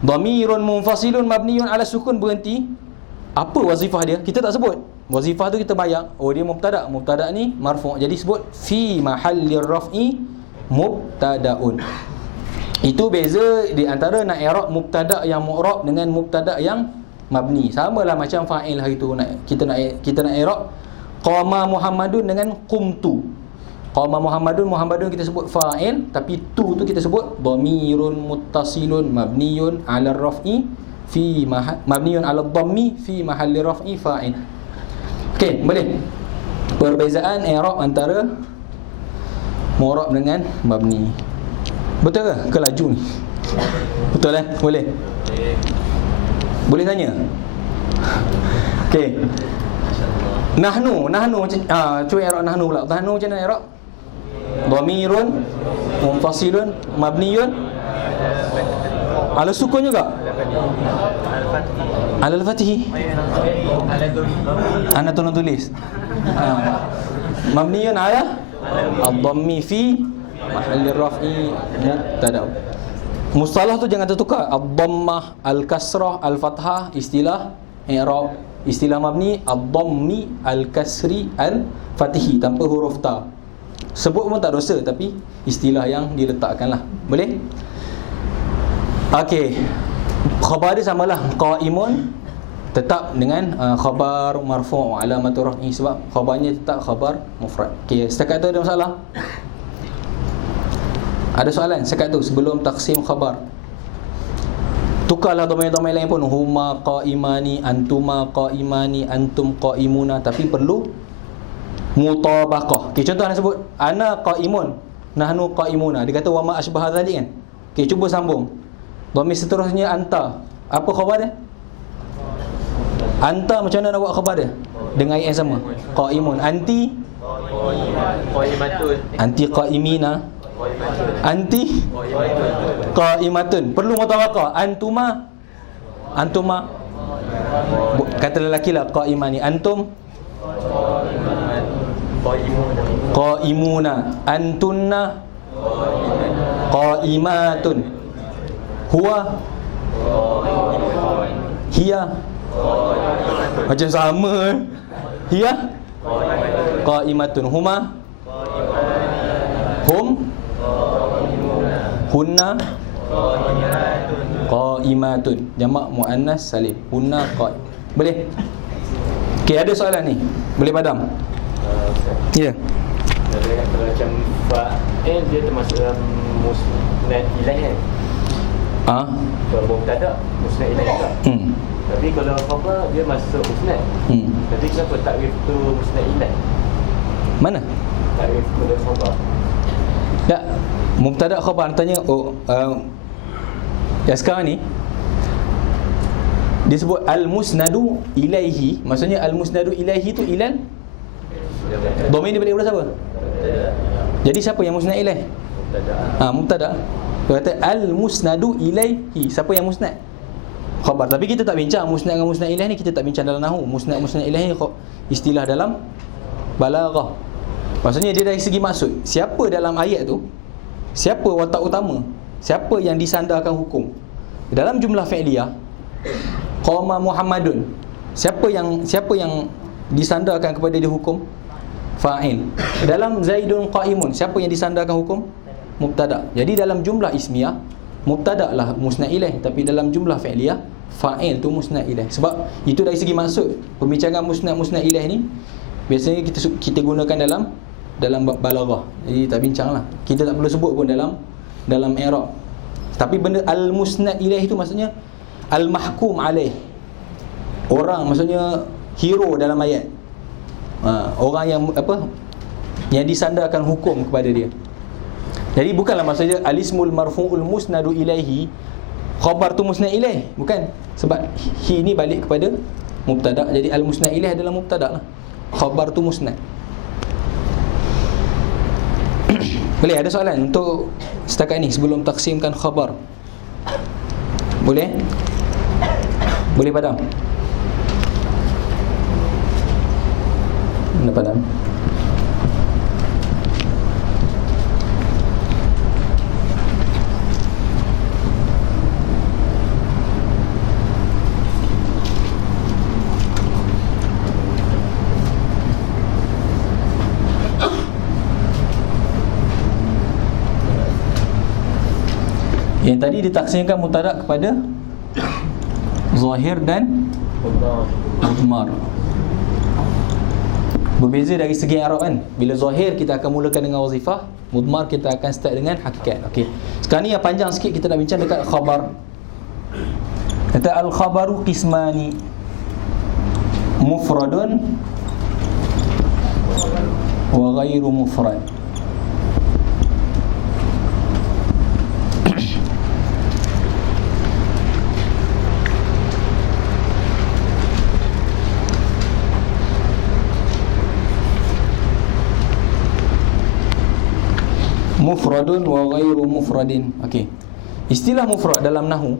dhamirun munfasilun mabniyun ala sukun, berhenti. Apa wazifah dia? Kita tak sebut. Wazifah tu kita bayang, oh dia mubtada. Mubtada ni marfu'. Jadi sebut fi mahalli raf'i mubtadaun. Itu beza di antara nak i'rab mubtada yang mu'rab dengan mubtada yang mabni. Samalah macam fa'il hari tu, kita nak i'rab qama Muhammadun dengan qumtu. Qama Muhammadun kita sebut fa'il, tapi tu kita sebut dhamirun muttasilun mabniyun 'ala raf'i fi mabniyun 'ala dhammi fi mahalli raf'i fa'il. Okey, boleh. Perbezaan i'rab antara mu'rab dengan mabni. Betul ke laju ni? Betul boleh? Boleh tanya? Okey. Nahnu macam cuba i'rab nahnu pula. Nahnu macam mana i'rab? dhamirun munfasilun mabniyun ala sukun juga, ala al-fathi. Ana tolong tulis. Mabniyun ala ad-dhammi fi mahalli raf'i mubtada. Mustalah tu jangan tertukar. Ad-dhammah, al-kasrah, al-fathah, istilah i'rab. Istilah mabni ad-dhammi, al-kasri, al-fatihi tanpa huruf ta. Sebut pun tak dosa, tapi istilah yang diletakkanlah. Boleh? Okey. Khabar dia samalah, qaimun tetap dengan khabar marfu' alamatur raf'i sebab khabarnya tetap khabar mufrad. Okey, setakat tu ada masalah? Ada soalan setakat tu sebelum taksim khabar? Tukarlah domain-domain lain pun, huma qaimani, antuma qaimani, antum qaimuna, tapi perlu mutabaqah. Okey, contoh ana sebut ana qaimun, nahnu qaimuna. Dia kata wa ma asbah tadi kan. Okey, cuba sambung. Dhamir seterusnya anta. Apa khabar dia? Anta macam mana nak buat khabar dia? Dengan ayat yang sama. Qaimun. Anti qaimatun. Anti qaimina. Anti qaimatun. Perlu mutabaqah. Antuma kata lelaki lah qaimani. Antum qaimuna. Antunna qaimatun. Huwa hiya macam sama. Hiya qaimatun. Huma hum hunna qaimatun. Jamak muannas salim. Hunna qaim. Boleh? Okey, ada soalan ni. Boleh padam? Ya. Kalau macam fa'il dia termasuk dalam musnad ilaih kan? Kalau mubtada musnad ilaih juga. Tapi kalau khabar dia masuk musnad. Tapi kenapa takrif tu musnad ilaih? Mana? Takrif tu khabar. Tak, mubtada khabar tanya ya sekarang ni disebut al-musnadu ilaihi. Maksudnya al-musnadu ilaihi tu ilal domain dia balik kepada siapa? Jadi siapa yang musnad ilaih? Mubtada. Dia kata al-musnadu ilaihi. Siapa yang musnad? Khabar. Tapi kita tak bincang musnad dengan musnad ilaih ni, kita tak bincang dalam nahwu. Musnad ilaih ni istilah dalam balaghah. Maksudnya dia dari segi maksud. Siapa dalam ayat tu? Siapa watak utama? Siapa yang disandarkan hukum? Dalam jumlah fi'liyah qama Muhammadun. Siapa yang disandarkan kepada dia hukum? Fa'il. Dalam Zaidun qaimun, siapa yang disandarkan hukum? Mubtada. Jadi dalam jumlah ismiyah mubtada lah musnad ilaih, tapi dalam jumlah fi'liyah fa'il tu musnad ilaih. Sebab itu dari segi maksud. Pembincangan musnad ilaih ni biasanya kita gunakan dalam balaghah. Jadi tak bincanglah. Kita tak perlu sebut pun dalam i'rab. Tapi benda al-musnad ilaih tu maksudnya al-mahkum alaih. Orang, maksudnya hero dalam ayat. Orang yang disandarkan hukum kepada dia. Jadi bukanlah maksudnya al-ismul marfu'ul musnadu ilaihi, khabar tu musnad ilaih, bukan. Sebab hi ni balik kepada mubtada. Jadi al-musnad ilaih adalah mubtada lah. Khabar tu musnad. Boleh ada soalan untuk setakat ni sebelum taksimkan khabar? Boleh? Boleh padam? Mana padam? Yang tadi ditaksimkan mubtada kepada zahir dan mudmar. Berbeza dari segi i'rab kan. Bila zahir kita akan mulakan dengan wazifah, mudmar kita akan start dengan hakikat. Okey. Sekarang ni yang panjang sikit kita nak bincang dekat khabar. Kata al-khabaru qismani mufradun wa ghairu mufrad. mufradun wa ghairu mufradin. Okey. Istilah mufrad dalam nahwu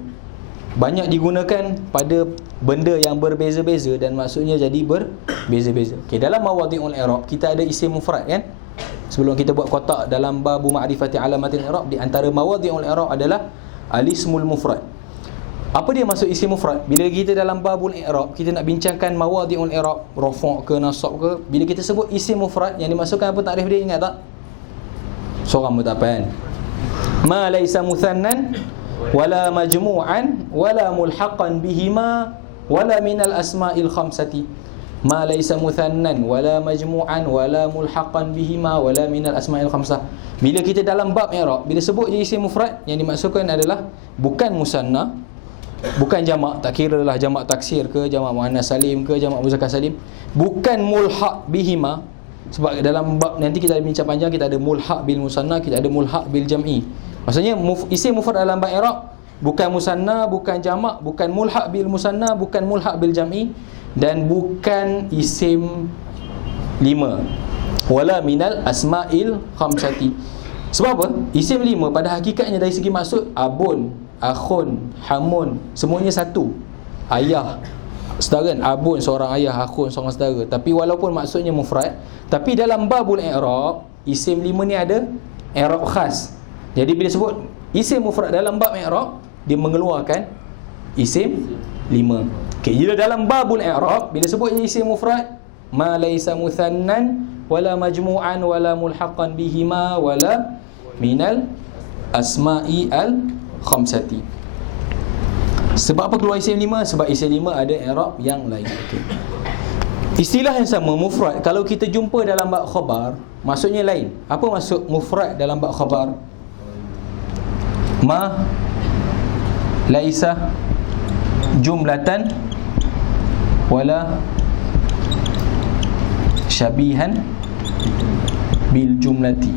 banyak digunakan pada benda yang berbeza-beza dan maksudnya jadi berbeza-beza. Okey, dalam mawadhi'ul i'rab kita ada isim mufrad kan? Sebelum kita buat kotak dalam babu ma'rifati alamatil i'rab, di antara mawadhi'ul i'rab adalah al-ismul mufrad. Apa dia maksud isim mufrad? Bila kita dalam babul i'rab, kita nak bincangkan mawadhi'ul i'rab, rafa' ke nasab ke, bila kita sebut isim mufrad, yang dimaksudkan apa takrif dia, ingat tak? Seorang mutapan. Ma laysa muthannan wala majmu'an wala mulhaqan bihima wala minal asma'il khamsati. Ma laysa muthannan wala majmu'an wala mulhaqan bihima wala minal asma'il khamsah. Bila kita dalam bab i'rab, bila sebut je isim mufrad, yang dimaksudkan adalah bukan musanna, bukan jamak, tak kira lah jamak taksir ke, jamak muannas salim ke, jamak muzakkar salim, bukan mulhaq bihima. Sebab dalam bab nanti kita ada bincang panjang, kita ada mulhaq bil musanna, kita ada mulhaq bil jam'i. Maksudnya isim mufrad dalam bab i'rab bukan musanna, bukan jamak, bukan mulhaq bil musanna, bukan mulhaq bil jam'i, dan bukan isim 5 wala minal asma'il khamsati. Sebab apa? Isim 5 pada hakikatnya dari segi maksud abun, akhun, hamun, semuanya satu. Ayah, saudara, abun seorang ayah, akhun seorang saudara. Tapi walaupun maksudnya mufrad, tapi dalam babul i'rab, isim 5 ni ada i'rab khas. Jadi bila sebut isim mufrad dalam bab i'rab, dia mengeluarkan isim 5. Okey, bila dalam babul i'rab, bila sebut isim mufrad, ma laysa muthannan wala majmu'an wala mulhaqan bihima wala minal asma'i al khamsati. Sebab apa keluar isim 5? Sebab isim 5 ada i'rab yang lain. Okay. Istilah yang sama, mufrad, kalau kita jumpa dalam bab khabar, maksudnya lain. Apa maksud mufrad dalam bab khabar? Ma laisa jumlatan wala syabihan bil jumlati.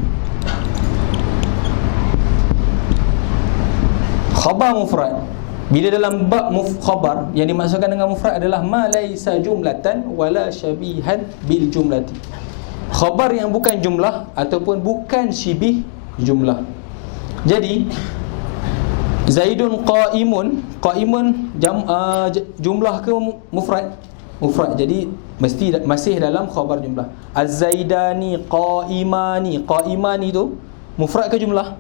Khabar mufrad, bila dalam bab khabar, yang dimaksudkan dengan mufrad adalah ma laisa jumlatan wala syabihan bil jumlati. Khabar yang bukan jumlah ataupun bukan syibih jumlah. Jadi Zaidun qa'imun, qa'imun jumlah ke mufrad? Mufrad. Jadi mesti masih dalam khabar jumlah. Az-Zaidani qa'imani, qa'imani tu mufrad ke jumlah?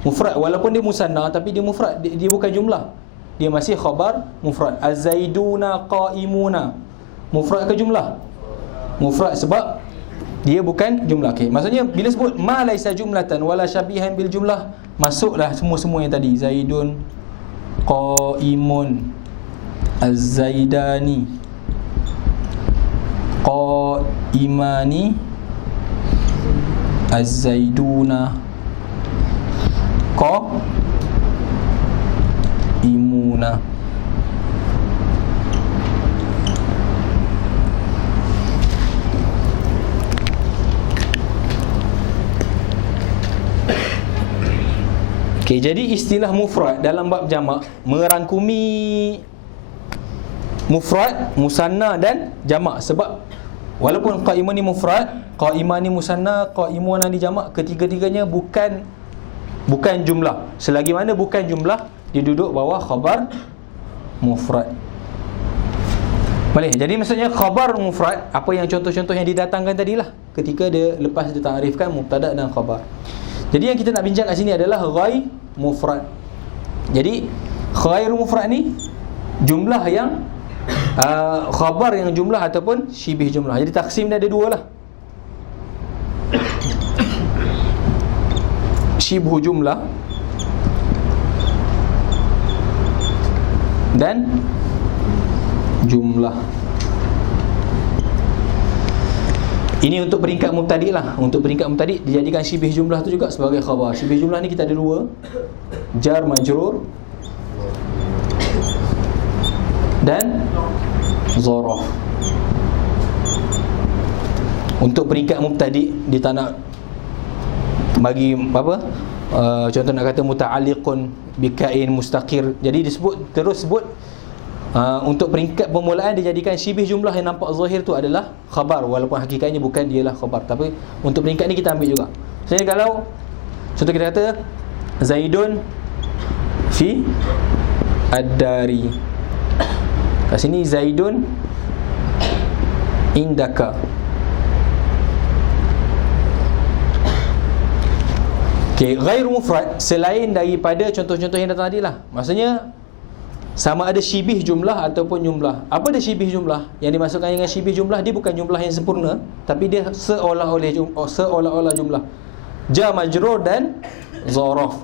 Mufrad, walaupun dia musanna tapi dia mufrad, dia bukan jumlah, dia masih khabar mufrad. Az-Zaiduna qa'imuna, mufrad ke jumlah? Mufrad, sebab dia bukan jumlah. Okay. Maksudnya bila sebut ma laisa jumlatan wala syabihan bil jumlah, masuklah semua yang tadi. Zaidun qa'imun, Az-Zaidani qa'imani, Az-Zaiduna qa'imuna. Okay, jadi istilah mufrad dalam bab jamak merangkumi mufrad, musanna dan jamak. Sebab walaupun qa'imun ni mufrad, qa'iman ni musanna, qa'imuna ni jamak, ketiga-tiganya bukan jumlah. Selagi mana bukan jumlah, dia duduk bawah khabar mufrad. Boleh. Jadi maksudnya khabar mufrad, apa yang contoh-contoh yang didatangkan tadilah ketika dia lepas dia takrifkan mubtada dan khabar. Jadi yang kita nak bincang kat sini adalah ghair mufrad. Jadi ghair mufrad ni jumlah yang khabar yang jumlah ataupun syibih jumlah. Jadi taksim dia ada dua lah. Syibhu jumlah dan jumlah. Ini untuk peringkat mubtadi lah. Untuk peringkat mubtadi dijadikan syibih jumlah tu juga sebagai khabar. Syibih jumlah ni kita ada dua, jar majrur dan zaraf. Untuk peringkat mubtadi, dia tak nak bagi apa, contoh nak kata muta'alliqun bikain mustaqir, jadi disebut terus sebut. Untuk peringkat permulaan dijadikan syibih jumlah yang nampak zahir tu adalah khabar, walaupun hakikatnya bukan dialah khabar. Tapi untuk peringkat ni kita ambil juga. Maksudnya kalau Contoh kita kata Zaidun fi ad-dari. Kat sini Zaidun indaka. Okey, ghairu mufrad selain daripada contoh-contoh yang datang tadi lah. Maksudnya sama ada syibih jumlah ataupun jumlah. Apa dia syibih jumlah? Yang dimasukkan dengan syibih jumlah, dia bukan jumlah yang sempurna, tapi dia seolah-olah jumlah. Ja majrur dan zaraf.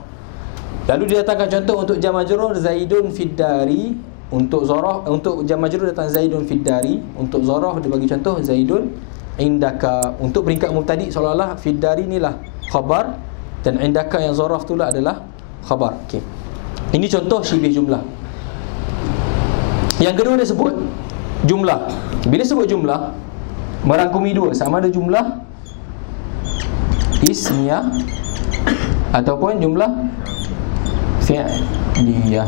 Lalu dia datangkan contoh untuk ja majrur Zaidun fid dari, untuk zaraf, untuk ja majrur datang Zaidun fid dari, untuk zaraf dia bagi contoh Zaidun indaka. Untuk peringkat mubtadi seolah-olah fid dari inilah khabar dan indaka yang zaraf itulah adalah khabar. Okey. Ini contoh syibih jumlah. Yang kedua dia sebut jumlah. Bila sebut jumlah, merangkumi dua, sama ada jumlah ismiyah ataupun jumlah fi'liyah.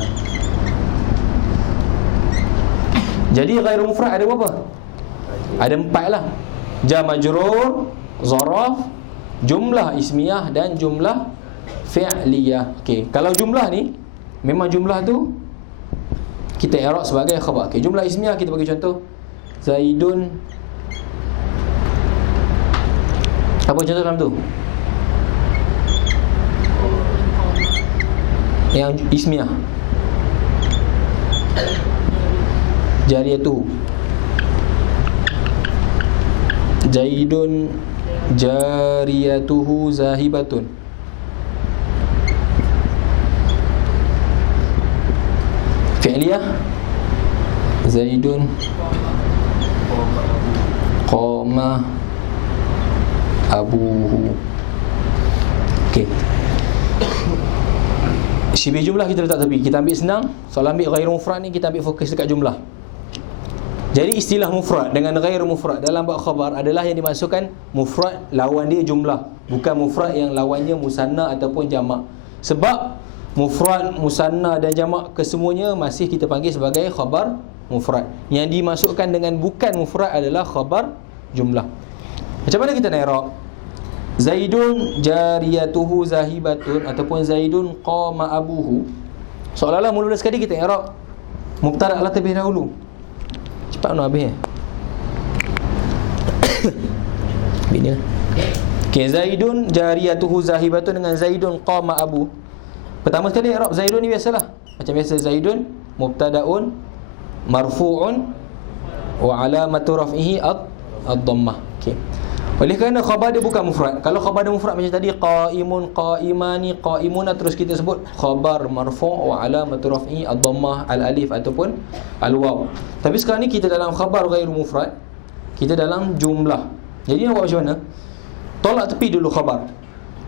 Jadi ghairu mufrad ada berapa? Ada 4 lah. Ja majrur, zaraf, jumlah ismiyah dan jumlah fi'liyah. Okey, kalau jumlah ni memang jumlah tu kita i'rab sebagai khabar. Okay, jumlah ismiyah kita bagi contoh Zaidun. Apa contoh dalam tu? Yang ismiyah jariyatuhu. Zaidun jariyatuhu zahibatun. Fi'liyah Zaidun qama abuhu. Okey, syibih jumlah kita letak tepi, kita ambil senang. Soal ambil ghairu mufrad ni kita ambil fokus dekat jumlah. Jadi istilah mufrad dengan ghairu mufrad dalam bab khabar adalah yang dimasukkan mufrad lawan dia jumlah, bukan mufrad yang lawannya musanna ataupun jamak. Sebab mufrad, musanna dan jamak kesemuanya masih kita panggil sebagai khabar mufrad. Yang dimasukkan dengan bukan mufrad adalah khabar jumlah. Macam mana kita nak i'rab? Zaidun jariyatuhu zahibatun ataupun Zaidun qama abuhu. Seolah-olah mula sekali kita i'rab mubtada' lah terlebih dahulu. Cepat nak habis Bina. Okey, Zaidun jariyatuhu zahibatun dengan Zaidun qama abu. Pertama sekali i'rab Zaidun ni biasalah. Macam biasa Zaidun mubtada'un marfu'un wa alamatu raf'ihi ad-dhammah. Okey. Oleh kerana khabar dia bukan mufrad. Kalau khabar dia mufrad macam tadi qaimun, qaimani, qaimuna, terus kita sebut khabar marfu' wa alamatu raf'ihi ad-dhammah, al-alif ataupun al-waw. Tapi sekarang ni kita dalam khabar ghairu mufrad, kita dalam jumlah. Jadi nak buat macam mana? Tolak tepi dulu khabar.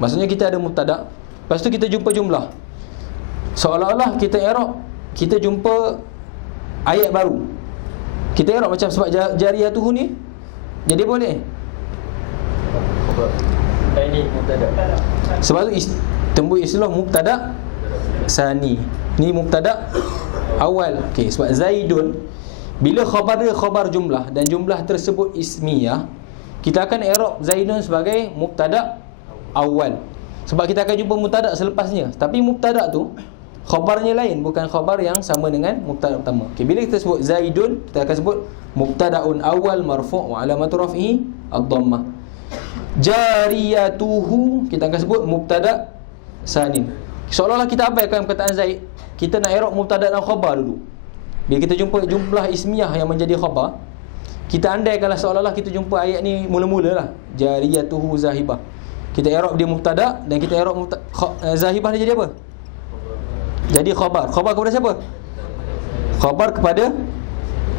Maksudnya kita ada mubtada', lepas tu kita jumpa jumlah. Seolah-olah kita i'rab, kita jumpa ayat baru. Kita i'rab macam sebab jariyatuhu ni. Jadi boleh. Ini mubtada'. Sebab tu tembus istilah mubtada' sani. Ni mubtada' awal. Okey, sebab Zaidun bila khabar dia khabar jumlah dan jumlah tersebut ismiyah, kita akan i'rab Zaidun sebagai mubtada' awal. Sebab kita akan jumpa mubtada' selepasnya. Tapi mubtada' tu khabarnya lain, bukan khabar yang sama dengan mubtada' pertama. Okey, bila kita sebut Zaidun, kita akan sebut mubtada'un awal marfu' wa alamatu raf'ihi ad-dhammah. Jariyatuhu kita akan sebut mubtada' sanin. Seolah-olah kita abaikan perkataan Zaid. Kita nak i'rab mubtada' dan khabar dulu. Bila kita jumpa jumlah ismiyah yang menjadi khabar, kita andaikanlah seolah-olah kita jumpa ayat ni mula-mula lah, jariyatuhu zahibah. Kita i'rab dia mubtada' dan kita i'rab zahibah dia jadi apa? Jadi khabar. Khabar kepada siapa? Khabar kepada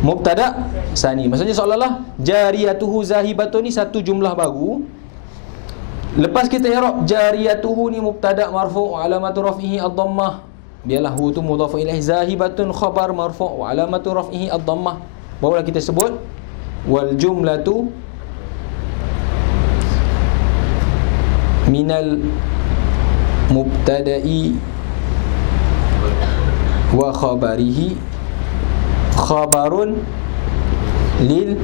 mubtada' sani. Maksudnya seolah-olah jariyatuhu zahibatun ni satu jumlah baru. Lepas kita i'rab jariyatuhu ni mubtada' marfu' wa alamatu raf'ihi ad-dhammah. Biarlah hu tu mudhaf ilaih, zahibatun khabar marfu' wa alamatu raf'ihi ad-dhammah. Barulah kita sebut wal jumlatu minal mubtada'i wa khabarihi khabarun lil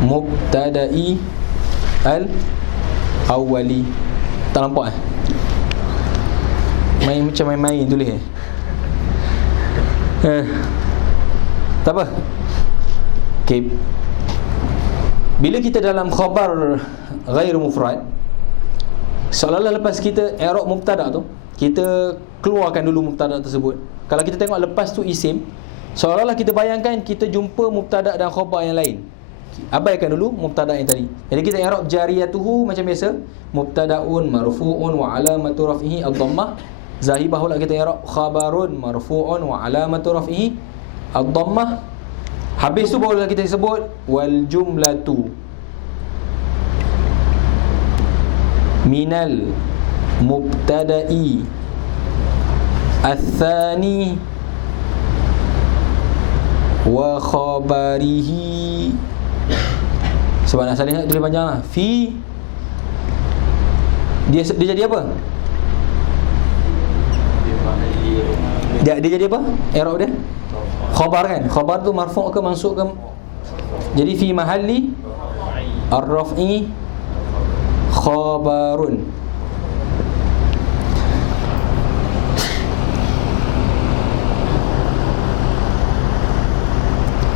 mubtada'i al awwali. Tak nampak Macam main-main tulis tak apa. Okay. Bila kita dalam khabar ghair mufrad, seolah-olah lepas kita i'rab mubtada tu, kita keluarkan dulu mubtada tersebut. Kalau kita tengok lepas tu isim, seolah-olah kita bayangkan kita jumpa mubtada dan khabar yang lain. Abaikan dulu mubtada yang tadi. Jadi kita i'rab jariyatuhu macam biasa, mubtadaun marfu'un wa alamatu raf'ihi ad-dhammah. Zahibah pula kita i'rab khabarun marfu'un wa alamatu raf'ihi ad-dhammah. Habis tu barulah kita sebut wal jumlatu minal mubtada'i ats-tsani wa khabarihi. Sebab nak saling tulis panjang lah. Fi dia jadi apa? Dia jadi apa? I'rab dia? Khabar kan? Khabar tu marfu' ke mansub ke? Jadi fi mahalli ar-raf'i khabarun.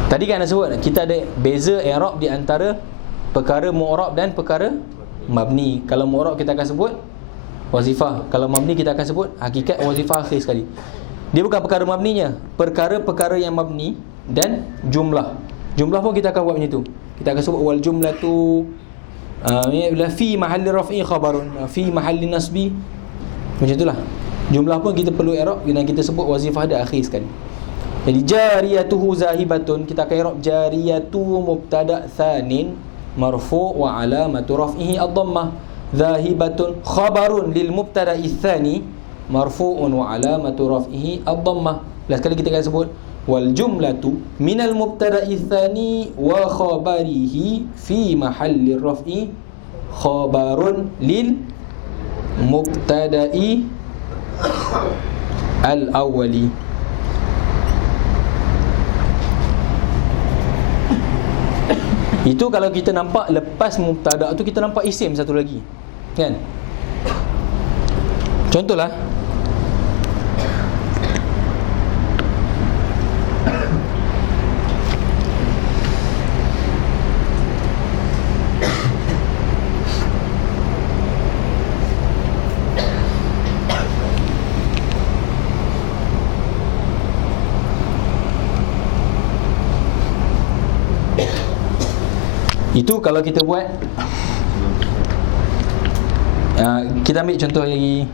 Tadi kan ada sebut kita ada beza i'rab di antara perkara mu'rab dan perkara mabni. Kalau mu'rab kita akan sebut wazifah, kalau mabni kita akan sebut hakikat wazifah akhir sekali. Dia bukan perkara mabninya, perkara-perkara yang mabni dan jumlah. Jumlah pun kita akan buat macam tu. Kita akan sebut wal jumlatu fi mahalli raf'i khabarun, fi mahalli nasbi. Macam itulah. Jumlah pun kita perlu i'rab dan kita sebut wazifah dia akhir sekali. Jadi jariyatuhu zahibatun, kita akan i'rab jariyatu mubtada' tsanin marfu' wa alamatu raf'ihi ad-dhammah. Zahibatun khabarun lil mubtada'i tsani marfu'un wa alamatu raf'ihi ad-dhammah. Last kali kita akan sebut wal jumlatu minal mubtada'i tsani wa khabarihi fi mahalli raf'i khabarun lil mubtada'i al-awwali. Itu kalau kita nampak lepas mubtada' tu kita nampak isim satu lagi, kan? Contohlah, itu kalau kita buat kita ambil contoh lagi.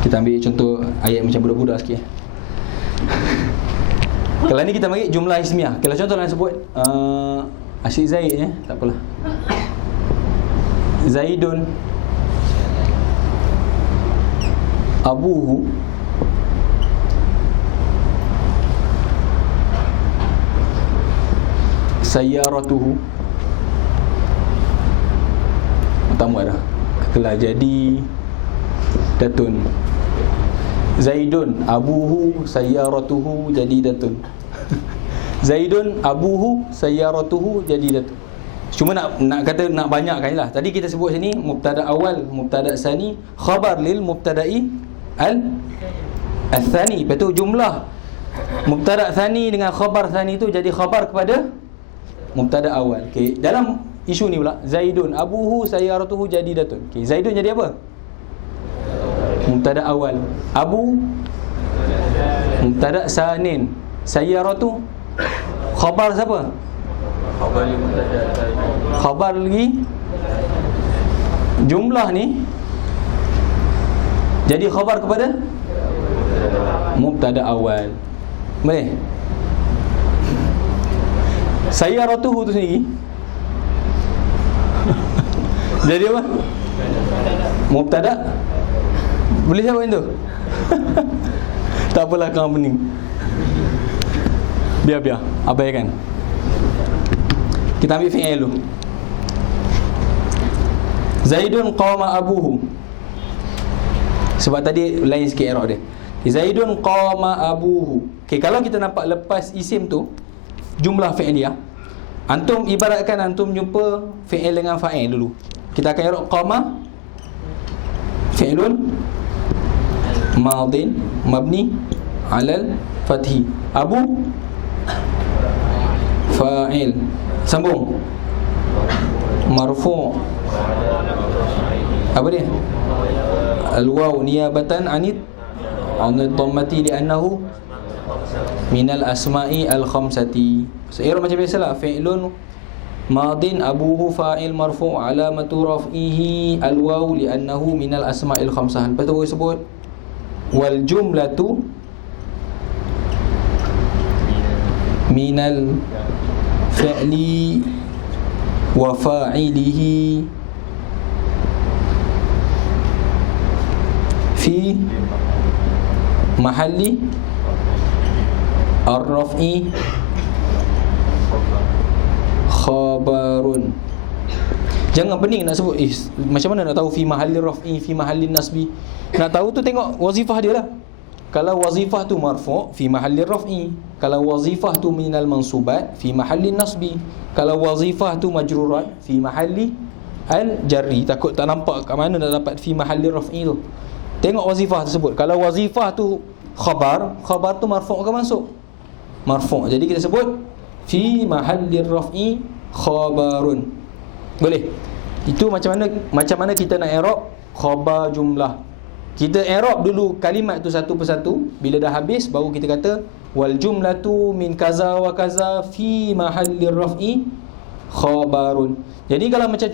Kita ambil contoh ayat macam budak-budak sikit. Kalau ni kita ambil jumlah ismiah. Kalau contoh lain sebut Asyik Zaid tak apalah. Zaidun abuhu sayyaratuhu. Pertama dah telah jadi datun. Zaidun abuhu sayyaratuhu jadi datun. Zaidun abuhu sayyaratuhu jadi datun. Cuma nak kata nak banyakkan lah. Tadi kita sebut sini mubtada awal, mubtada sani, khabar lil mubtada'i al-thani. Lepas tu jumlah mubtada thani dengan khabar thani tu jadi khabar kepada mubtada awal. Okey, dalam isu ni pula Zaidun abuhu sayyaratuhu jadi datun. Okey, Zaidun jadi apa? Mubtada awal. Abu mubtada sanin. Sayyaratu khabar siapa? Khabar lagi. Jumlah ni jadi khabar kepada mubtada awal. Boleh? Sayyaratuhu tu sendiri jadi apa? Mubtada. Boleh siapa yang tu? Tak apalah kau pening. Biar abaikan. Kita ambil fi'il dulu. Zaidun qama abuhu. Sebab tadi lain sikit i'rab dia. Zaidun qama abuhu. Okey, kalau kita nampak lepas isim tu jumlah fi'liyah, antum ibaratkan antum jumpa fi'il dengan fa'il dulu. Kita akan i'rab qama fi'lun madin mabni 'alal fathi. Abu fa'il. Sambung. Marfu'. Apa dia? Al-waw niyabatan anid dhammati li'annahu minal asma'i al-khamsati. I'rab macam biasalah. Fi'lun madin abuhu fa'il marfu' alamatu raf'ihi al-waw li'annahu minal asma'il khamsah. Lepas tu sebut wal jumlatu minal fi'li wa fa'ilihi fi mahalli ar-raf'i khabarun. Jangan pening nak sebut macam mana nak tahu fi mahalli raf'i, fi mahalli nasbi. Nak tahu tu tengok wazifah dia lah. Kalau wazifah tu marfu' fi mahalli raf'i, kalau wazifah tu minal mansubat fi mahalli nasbi, kalau wazifah tu majrurat fi mahalli al-jarri. Takut tak nampak kat mana nak dapat fi mahalli raf'i tu. Tengok wazifah tersebut. Kalau wazifah tu khabar, khabar tu marfu' ke mansub? Marfu'. Jadi kita sebut fi mahalli raf'i khabarun. Boleh? Itu macam mana kita nak i'rab khabar jumlah. Kita i'rab dulu kalimat tu satu persatu. Bila dah habis baru kita kata wal jumlatu min kaza wa kaza fi mahalli raf'i khabarun. Jadi kalau macam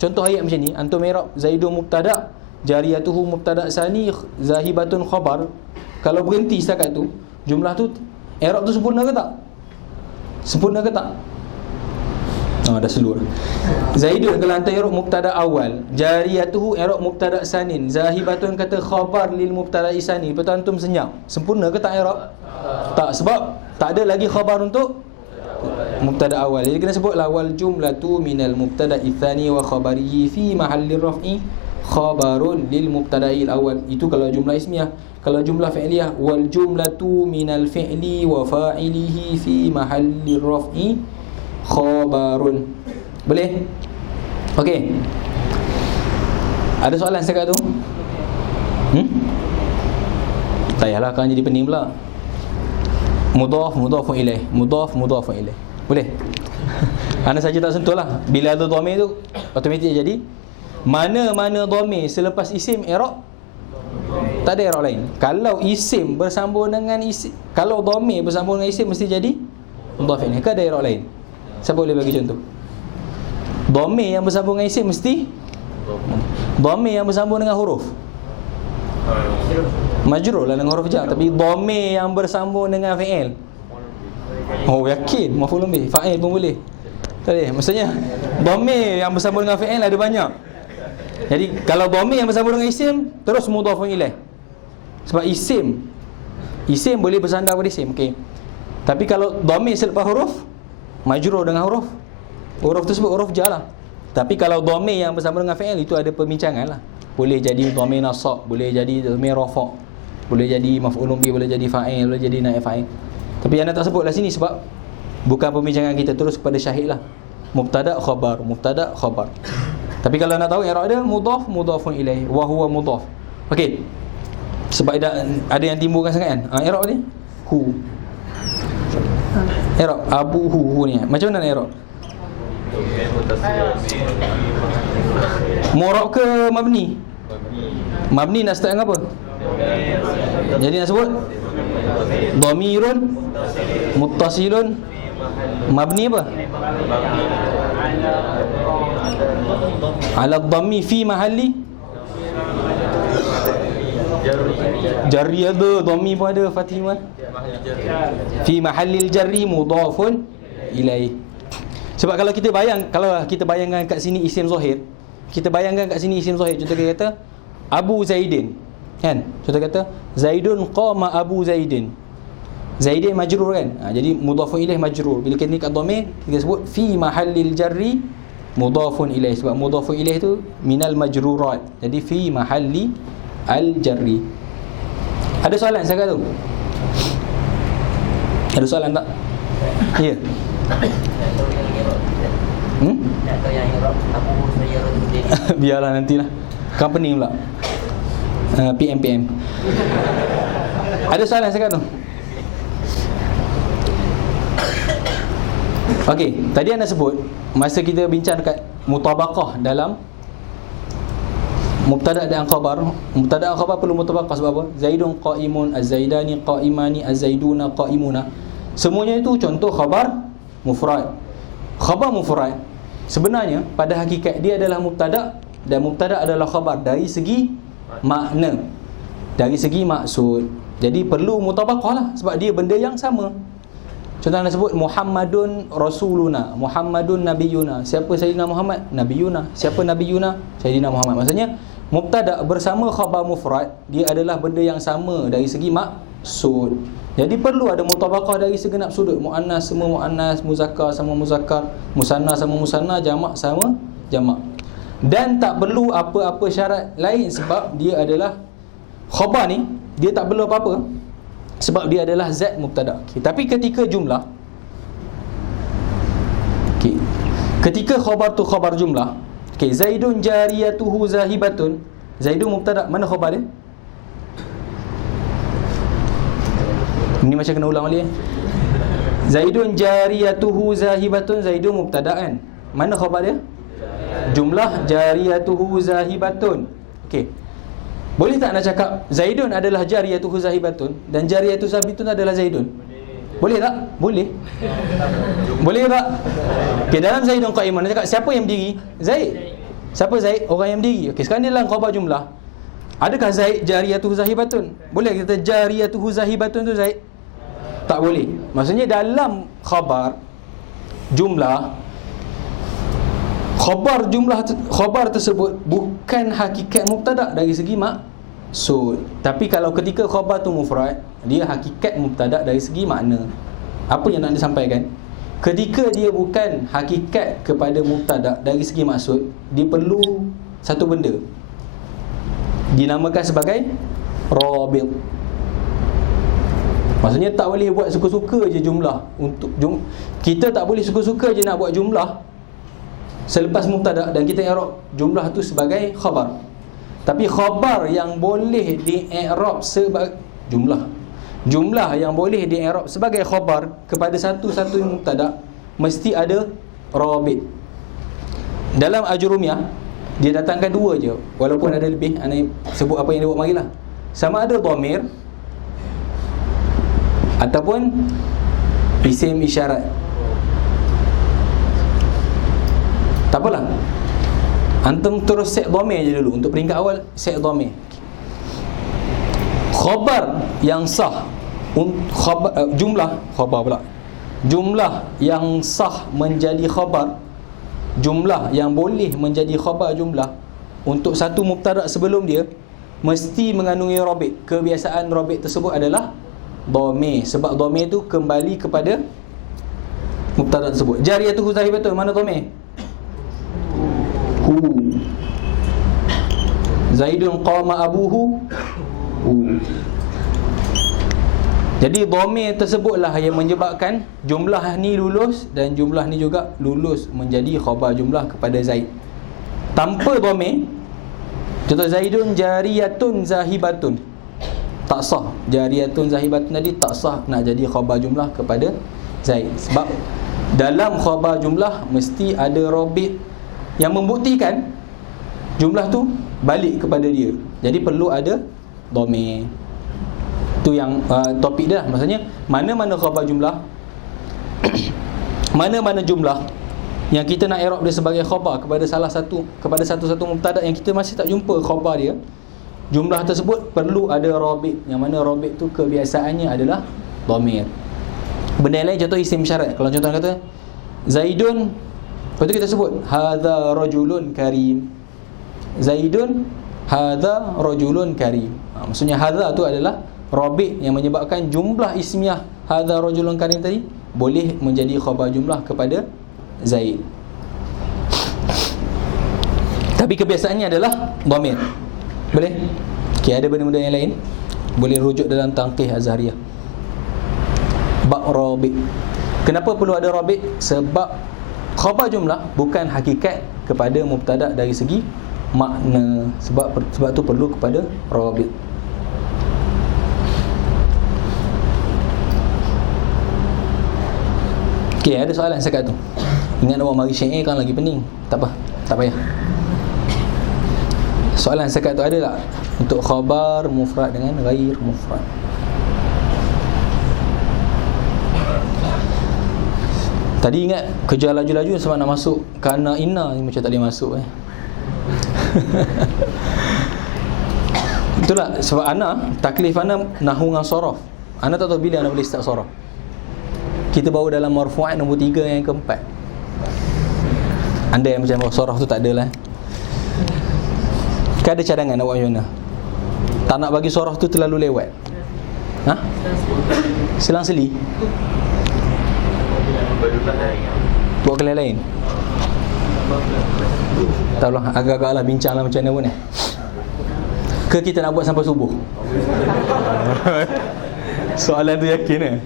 contoh ayat macam ni, antum i'rab Zaidun mubtada', jariyatuhu mubtada' sani, zahibatun khabar. Kalau berhenti setakat tu, jumlah tu i'rab tu sempurna ke tak? Sempurna ke tak? Dah seluruh. Zaidun kalau hantar i'rab mubtada' awal, jariyatuhu i'rab mubtada' sanin, zahibatun kata khabar lil mubtada' sani. Lepas tu antum senyap. Sempurna ke tak i'rab? Tak, sebab tak ada lagi khabar untuk mubtada' awal. Jadi kena sebutlah wal jumlatu minal mubtada'i tsani wa khabarihi fi mahalli raf'i khabarun lil mubtada'il awal. Itu kalau jumlah ismiyah. Kalau jumlah fi'liyah, wal jumlatu minal fi'li wa fa'ilihi fi mahalli raf'i khabarun. Boleh? Okey. Ada soalan setakat tu? Tak payahlah kan jadi pening pula. Mudhafun ilaih, mudhafun ilaih. Boleh? Anda saja tak sentuh lah. Bila ada dhamir tu automatik jadi. Mana-mana dhamir selepas isim i'rab, tak ada i'rab lain. Kalau isim bersambung dengan isim, kalau dhamir bersambung dengan isim mesti jadi mudhaf ilaih. Ke ada i'rab lain? Siapa boleh bagi contoh? Dhamir yang bersambung dengan isim mesti dhamir yang bersambung dengan huruf majrur lah dengan huruf jar. Tapi dhamir yang bersambung dengan fi'il, oh yakin maf'ulun bih, fa'il pun boleh. Tak boleh. Maksudnya dhamir yang bersambung dengan fi'il ada banyak. Jadi kalau dhamir yang bersambung dengan isim terus mudhafun ilaih. Sebab isim boleh bersandar pada isim. Okey. Tapi kalau dhamir selepas huruf majrur dengan huruf tersebut huruf jar lah. Tapi kalau dhamir yang bersambung dengan fi'il itu ada perbincangan lah. Boleh jadi dhamir nasab, boleh jadi dhamir rafa', boleh jadi maf'ulun bih, boleh jadi fa'il, boleh jadi naib fa'il. Tapi anda tak sebutlah sini sebab bukan perbincangan kita, terus kepada syahid lah. Mubtada' khabar, mubtada' khabar. Tapi kalau nak tahu i'rab dia mudhaf, mudhafun ilaih, wa huwa mudhaf. Okey. Sebab ada yang timbulkan sangat kan. I'rab ni hu. I'rab abuhu ni. Macam mana nak i'rab? Mu'rab ke mabni? Mabni nak start dengan apa? Jadi nak sebut dhamirun muttasilun mabni apa? Ala dhammi fi mahalli jarri ada, dhammi pun ada, fathih pun fi mahallil jarri mudhafun ilaih. Sebab kalau kita bayangkan kat sini isim zahir, kita bayangkan kat sini isim zahir, contoh kita kata Abu Zaidin, kan? Contoh kata Zaidun qama Abu Zaidin. Zaidin majrur kan? Jadi mudhafun ilaih majrur. Bila kita ni kat dhamir, kita sebut fi mahallil jarri mudhafun ilaih. Sebab mudhafun ilaih tu minal majrurat. Jadi fi mahalli al-jarri. Ada soalan saya kata tu? Ada soalan tak? Ya. Tak tahu yang Iraq Abu Sayyarudin. Biarlah nantilah. Company pula. PM. Ada soalan sekarang tu? Okey, tadi anda sebut masa kita bincang dekat mutabaqah dalam mubtada' dan khabar. Mubtada' dan khabar perlu mutabaqah sebab apa? Zaidun qa'imun, az-zaidani qa'imani, az-zaiduna qa'imuna. Semuanya itu contoh khabar mufrad. Khabar mufrad sebenarnya pada hakikat dia adalah mubtada' dan mubtada' adalah khabar dari segi makna, dari segi maksud. Jadi perlu mutabaqah lah sebab dia benda yang sama. Contoh anda sebut Muhammadun Rasuluna, Muhammadun Nabiyuna. Siapa Sayyidina Muhammad? Nabiyuna. Siapa Nabiyuna? Sayyidina Muhammad. Maksudnya mubtada' bersama khabar mufrad, dia adalah benda yang sama dari segi maksud. Jadi perlu ada mutabaqah dari segenap sudut. Muannas sama muannas, muzakkar sama muzakkar, musanna sama musanna, jamak sama jamak. Dan tak perlu apa-apa syarat lain sebab dia adalah khabar ni, dia tak perlu apa-apa sebab dia adalah zat mubtada'. Okay. Tapi ketika jumlah, okay, ketika khabar tu khabar jumlah, okay, Zaidun jariyatuhu zahibatun. Zaidun mubtada', mana khabar dia? Ini macam kena ulang balik. Zaidun jariyatuhu zahibatun. Zaidun mubtada' kan? Mana khabar dia? Jumlah jariyatuhu zahibatun. Okey. Boleh tak nak cakap Zaidun adalah jariyatuhu zahibatun dan jariyatuhu zahibatun adalah Zaidun? Boleh tak? Boleh. Boleh tak? Okey, dalam Zaidun qa'iman nak cakap siapa yang berdiri? Zaid. Siapa Zaid? Orang yang berdiri. Okey, sekarang dia dalam khabar jumlah. Adakah Zaid jariyatuhu zahibatun? Boleh kita jariyatuhu zahibatun tu Zaid? Tak boleh. Maksudnya dalam khabar jumlah, khabar tersebut bukan hakikat mubtada' dari segi maksud. Tapi kalau ketika khabar tu mufrad, dia hakikat mubtada' dari segi makna. Apa yang nak disampaikan? Ketika dia bukan hakikat kepada mubtada' dari segi maksud, dia perlu satu benda, dinamakan sebagai rabit. Maksudnya tak boleh buat suka-suka je jumlah. Kita tak boleh suka-suka je nak buat jumlah selepas mubtada' dan kita i'rab jumlah tu sebagai khabar. Tapi khabar yang boleh di-i'rab sebagai jumlah yang boleh di-i'rab sebagai khabar kepada satu-satu mubtada' mesti ada rabit. Dalam Ajrumiyah dia datangkan dua je, walaupun ada lebih, ana sebut apa yang dia buat marilah. Sama ada dhamir ataupun isim isyarat. Tak apalah, antum terus set dhamir je dulu. Untuk peringkat awal, set dhamir. Khabar yang sah, jumlah yang sah menjadi khabar, jumlah yang boleh menjadi khabar jumlah untuk satu mubtada' sebelum dia mesti mengandungi rabit. Kebiasaan rabit tersebut adalah dhamir, sebab dhamir tu kembali kepada mubtada' tersebut. Jariyatuhu zahibatun, mana dhamir? Hu. Zaidun qama abuhu. Hu. Jadi dhamir tersebutlah yang menyebabkan jumlah ni lulus dan jumlah ni juga lulus menjadi khabar jumlah kepada Zaid. Tanpa dhamir, contoh Zaidun jariyatun zahibatun, tak sah. Jariyatun zahibatun tadi tak sah nak jadi khabar jumlah kepada Zaid. Sebab dalam khabar jumlah mesti ada rabit yang membuktikan jumlah tu balik kepada dia. Jadi perlu ada dhamir. Tu yang topik dia lah. Maksudnya mana-mana khabar jumlah mana-mana jumlah yang kita nak i'rab dia sebagai khabar kepada satu-satu mubtada' yang kita masih tak jumpa khabar dia, jumlah tersebut perlu ada rabit, yang mana rabit tu kebiasaannya adalah dhamir. Benda lain contoh isim syarat. Kalau contoh kata Zaidun, lepas tu kita sebut hadza rajulun karim. Zaidun hadza rajulun karim. Maksudnya hadza tu adalah rabit yang menyebabkan jumlah ismiyah hadza rajulun karim tadi boleh menjadi khabar jumlah kepada Zaid. Tapi kebiasaannya adalah dhamir. Boleh? Okey, ada benda-benda yang lain boleh rujuk dalam Tanqih Az-Zahriyah. Bab rabit. Kenapa perlu ada rabit? Sebab Khabar jumlah bukan hakikat kepada mubtada dari segi makna, sebab tu perlu kepada rawabit. Okey, ada soalan sekat tu. Ingat awak mari syair kan lagi pening. Tak apa, tak payah. Soalan sekat tu ada tak untuk khabar mufrad dengan ghair mufrad? Tadi ingat kejar laju-laju sebab nak masuk kana inna ni macam tak boleh masuk Itulah sebab ana taklif ana nahwu dengan sorof. Ana tak tahu bila ana boleh start sorof. Kita baru dalam marfu'at nombor 3 yang keempat. Anda yang macam sorof tu tak adalah. Kan ada cadangan nak buat macam mana? Tak nak bagi sorof tu terlalu lewat. Ha? Selang-seli. Buat kelihatan lain. Tak lah, agak-agak lah bincang lah macam mana pun Ke kita nak buat sampai subuh? Soalan tu yakin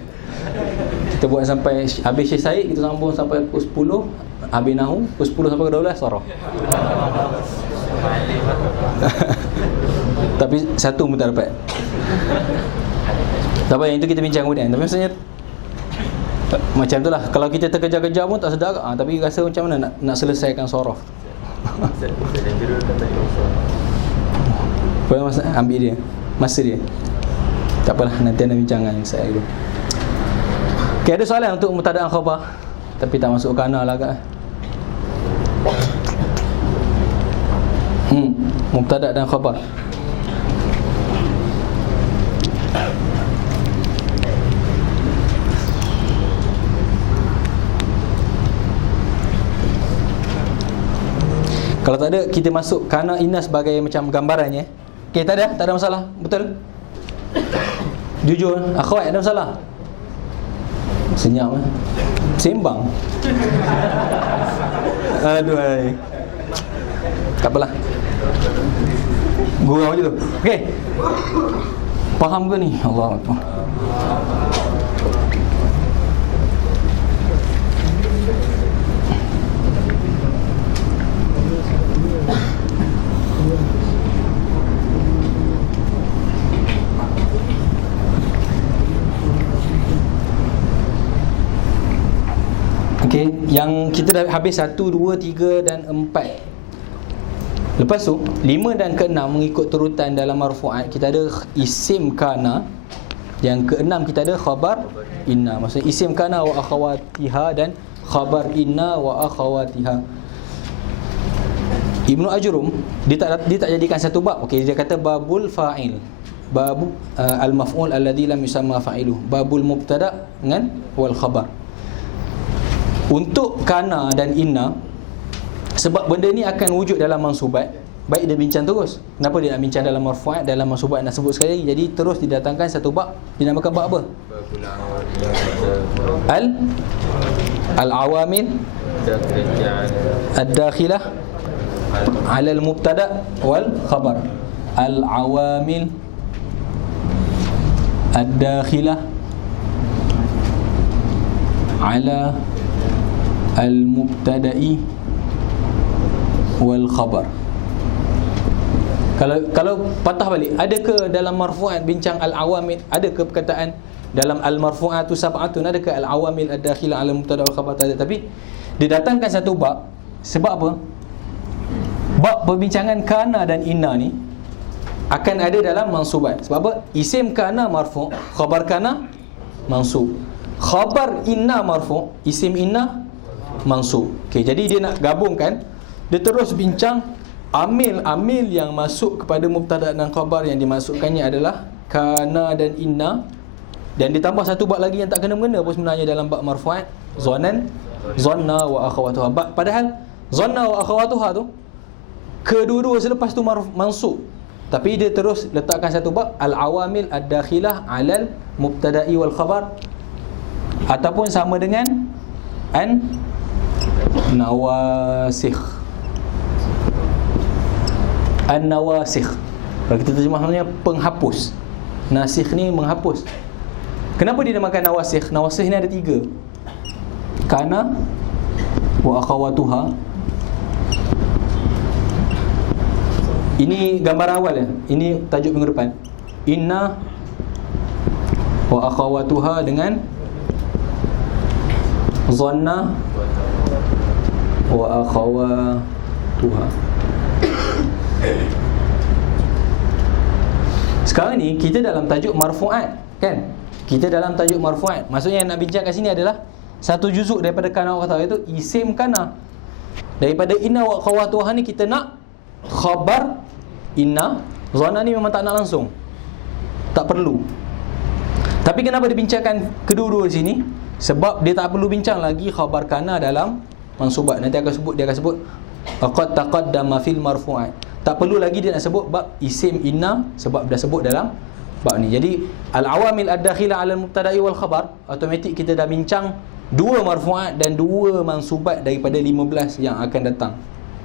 Kita buat sampai habis Syekh Said, kita sambung sampai pukul 10. Habis Nahu, pukul 10 sampai ke 12 Sarah. Tapi satu pun tak dapat. Tak apa, yang itu kita bincang kemudian. Tapi maksudnya macam tu lah. Kalau kita terkejar-kejar pun tak sedar. Tapi rasa macam mana nak selesaikan sorof. Ambil dia masa dia. Tak apalah, nanti anda bincang dengan saya dulu. Okay, ada soalan untuk mubtada' dan khabar? Tapi tak masuk kana lah agak. Mubtada' dan khabar. Kalau tak ada, kita masuk kana inna sebagai macam gambarannya. Okay, tak ada masalah. Betul? Jujur, akhwat, ada masalah? Senyap sembang. Aduh, tak apalah, gurau je tu. Okey, faham ke ni? Allah Akbar. Okey, yang kita dah habis 1, 2, 3 dan 4. Lepas tu 5 dan ke-6 mengikut turutan dalam marfu'at. Kita ada isim kana. Yang ke-6 kita ada khabar inna. Maksudnya isim kana wa akhawatiha dan khabar inna wa akhawatiha. Ibnu Ajrum dia tak jadikan satu bab. Okey, dia kata babul fa'il. Babu al-maf'ul alladhi lam yusamma fa'iluh. Babul mubtada' dengan wal khabar. Untuk kana dan inna, sebab benda ni akan wujud dalam mansubat, baik dia bincang terus. Kenapa dia nak bincang dalam marfu'at, dalam mansubat nak sebut sekali lagi. Jadi terus didatangkan satu bab, dinamakan bab apa? Al-awamil ad-dakhilah 'ala al-mubtada' wal khabar. Al-awamil ad-dakhilah 'ala al-mubtada'i wal khabar. Kalau patah balik, ada ke dalam marfu'at bincang al-awamil? Ada ke perkataan dalam al-marfu'atu sab'atun? Ada ke al-awamil ad-dakhilah 'ala al-mubtada' wal khabar? Tak ada. Tapi didatangkan satu bab. Sebab apa? Bab perbincangan kana dan inna ni akan ada dalam mansubat. Sebab apa? Isim kana marfu', khabar kana mansub. Khabar inna marfu', isim inna mansub. Okey, jadi dia nak gabungkan, dia terus bincang amil-amil yang masuk kepada mubtada' dan khabar. Yang dimasukkannya adalah kana dan inna, dan ditambah satu bab lagi yang tak kena-mengena pun sebenarnya dalam bab marfu'at, zanna wa akhawatuha. Padahal zanna wa akhawatuha tu kedua-dua selepas tu mansub, tapi dia terus letakkan satu bab al-awamil ad-dakhilah 'alal mubtada'i wal khabar, ataupun sama dengan an-nawasikh. An-nawasikh, kalau kita terjemahkannya penghapus. Nasikh ni menghapus. Kenapa dia namakan nawasikh? Nawasikh ni ada 3. Kana wa akhawatuha. Ini gambar awal ya. Ini tajuk minggu depan. Inna wa akhawatuha dengan zanna wa akhawatuha. Sekarang ni kita dalam tajuk marfu'at, kan? Kita dalam tajuk marfu'at. Maksudnya yang nak bincang kat sini adalah satu juzuk daripada kana wa akhawatuha, itu isim kana. Daripada inna wa akhawatuha ni kita nak khabar inna. Zanna ni memang tak nak langsung, tak perlu. Tapi kenapa dibincangkan kedua-dua di sini? Sebab dia tak perlu bincang lagi khabar kana dalam mansubat. Nanti akan sebut, dia akan sebut qad taqaddama fil marfu'at. Tak perlu lagi dia nak sebut bab isim inna, sebab dah sebut dalam bab ni. Jadi al-awamil ad-dakhila 'ala al-mubtada'i wal khabar, automatik kita dah bincang dua marfu'at dan dua mansubat daripada 15 yang akan datang.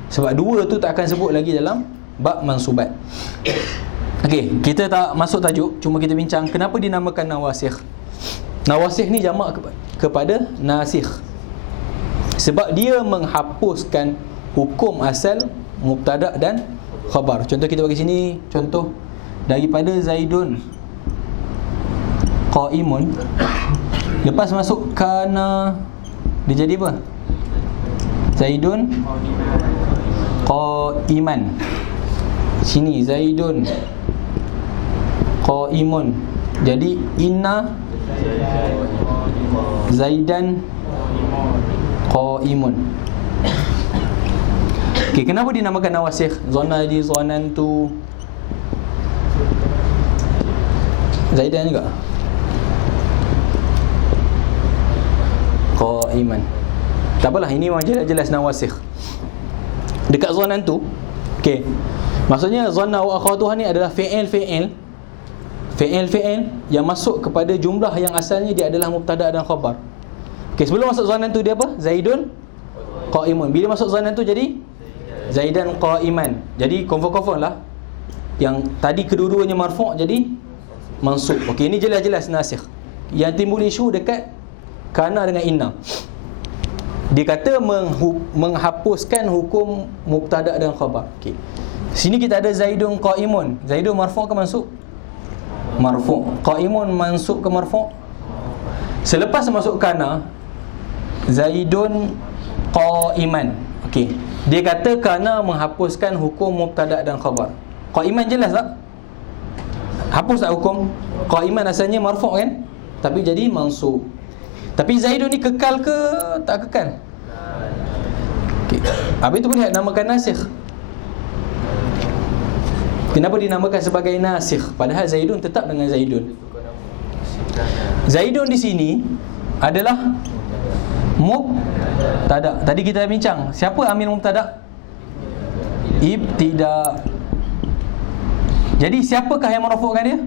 Sebab dua tu tak akan sebut lagi dalam bab mansubat. Okey, kita tak masuk tajuk, cuma kita bincang kenapa dinamakan nawasikh. Nawasikh ni jamak kepada nasikh. Sebab dia menghapuskan hukum asal mubtada' dan khabar. Contoh kita bagi sini, contoh daripada Zaidun qaimun, lepas masuk kana, dia jadi apa? Zaidun qaiman. Sini Zaidun qaimun, jadi inna Zaidan qaimun. Okey, kenapa dinamakan nawasikh? Zanna di zanantu, Zaidan juga qaiman. Tak apalah, ini memang jelas nawasikh. Dekat zanantu, okey, maksudnya zanna wa akhawatuha ni adalah fi'il yang masuk kepada jumlah yang asalnya dia adalah mubtada' dan khabar. Okey, sebelum masuk zanantu dia apa? Zaidun qaimun. Bila masuk zanantu jadi Zaidan qaiman. Jadi confirm lah. Yang tadi kedua-duanya marfu' jadi mansub. Okey, ini jelas-jelas nasikh. Yang timbul isu dekat kana dengan inna. Dia kata menghapuskan hukum mubtada' dan khabar. Okey. Sini kita ada Zaidun qaimun. Zaidun marfu' ke mansub? Marfu'. Qaimun mansub ke marfu'? Selepas masuk kana, Zaidun qaiman. Okey. Dia kata kana menghapuskan hukum mubtada' dan khabar. Qaiman jelas tak? Hapus tak hukum? Qaiman asalnya marfu' kan? Tapi jadi mansub. Tapi Zaidun ni kekal ke tak kekal? Okey. Habis tu boleh namakan nasikh. Kenapa dinamakan sebagai nasikh? Padahal Zaidun tetap dengan Zaidun. Zaidun di sini adalah mubtada'. Tadi kita bincang, siapa amil mubtada'? Ibtida'. Jadi siapakah yang merafu'kan dia?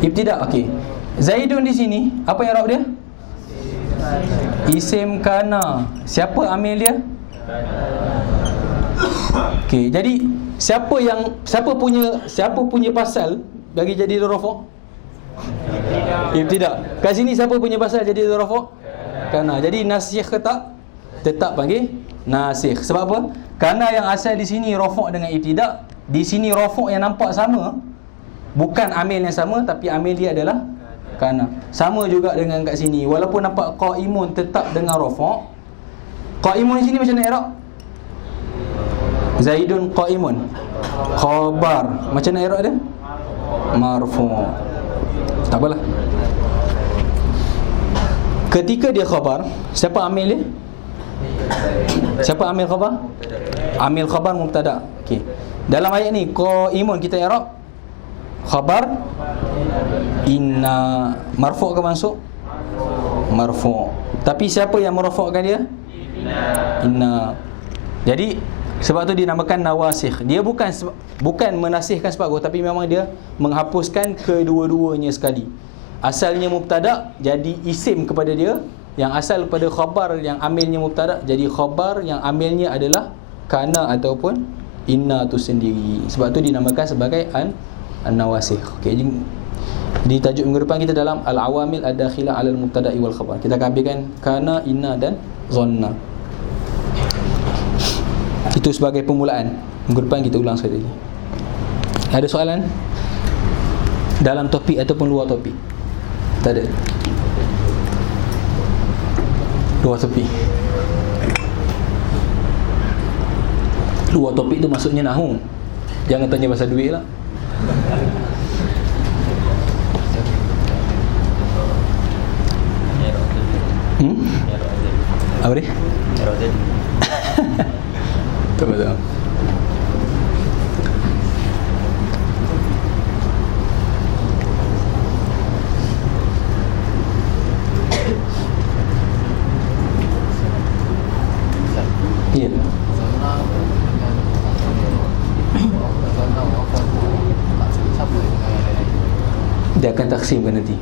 Ibtida'. Okey. Zaidun di sini, apa yang raf dia? Isim kana. Siapa amil dia? Okey, jadi siapa punya pasal bagi jadi rafu'? Ibtida'. Kat sini siapa punya pasal jadi rafu'? Kana. Jadi nasikh ke tak? Tetap panggil nasikh. Sebab apa? Kana yang asal di sini rafu' dengan ibtida', di sini rafu' yang nampak sama, bukan amil yang sama, tapi amil dia adalah kana. Sama juga dengan kat sini. Walaupun nampak qaimun tetap dengan rafu'. Qaimun di sini macam mana i'rab? Zaidun qaimun. Khabar. Macam mana i'rab dia? Marfu'. Tak apalah. Ketika dia khabar, siapa amil dia? Siapa amil khabar? Amil khabar mubtada'. Okey. Dalam ayat ni qaimun kita i'rab khabar inna. Marfu' ke mansub? Marfu'. Tapi siapa yang merafu'kan dia? Inna. Jadi sebab tu dinamakan nawasikh. Dia bukan menasihkan sebab apa, tapi memang dia menghapuskan kedua-duanya sekali. Asalnya mubtada' jadi isim kepada dia, yang asal pada khabar yang amilnya mubtada' jadi khabar yang amilnya adalah kana ataupun inna tu sendiri. Sebab tu dinamakan sebagai an-nawasikh. Okey, di tajuk minggu depan kita dalam al-awamil ad-dakhila 'ala al-mubtada'i wal khabar. Kita akan ambilkan kana, inna dan zanna. Itu sebagai permulaan. Minggu depan kita ulang sekali lagi. Ada soalan? Dalam topik ataupun luar topik? Tak ada. Luar topik. Luar topik tu maksudnya nahu. Jangan tanya pasal duit lah. Apa dia? Tak betul. Ya. Dia akan taksimkan nanti.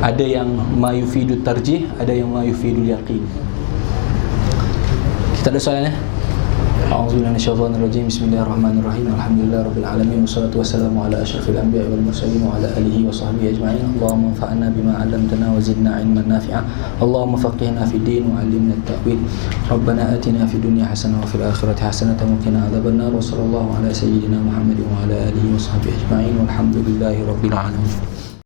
Ada yang ma yufidu tarjih, ada yang ma yufidu yaqin. Kita ada soalan ya? A'udzubillahi minasyaitonir rajim. Bismillahirrahmanirrahim. Alhamdulillahirabbil alamin wassalatu wassalamu ala asyrafil anbiya'i wal mursalin wa ala alihi wa sahbihi ajma'in. Allahumma anfa'na bima 'allamtana wa zidna 'ilman nafi'a. Allahumma faqihna fid din wa 'allimna at-ta'wil. Rabbana atina fid dunya hasanah wa fil akhirati hasanah wa qina adzabannar. Wa sallallahu ala sayyidina Muhammadin wa ala alihi wa sahbihi ajma'in. Walhamdulillahirabbil alamin.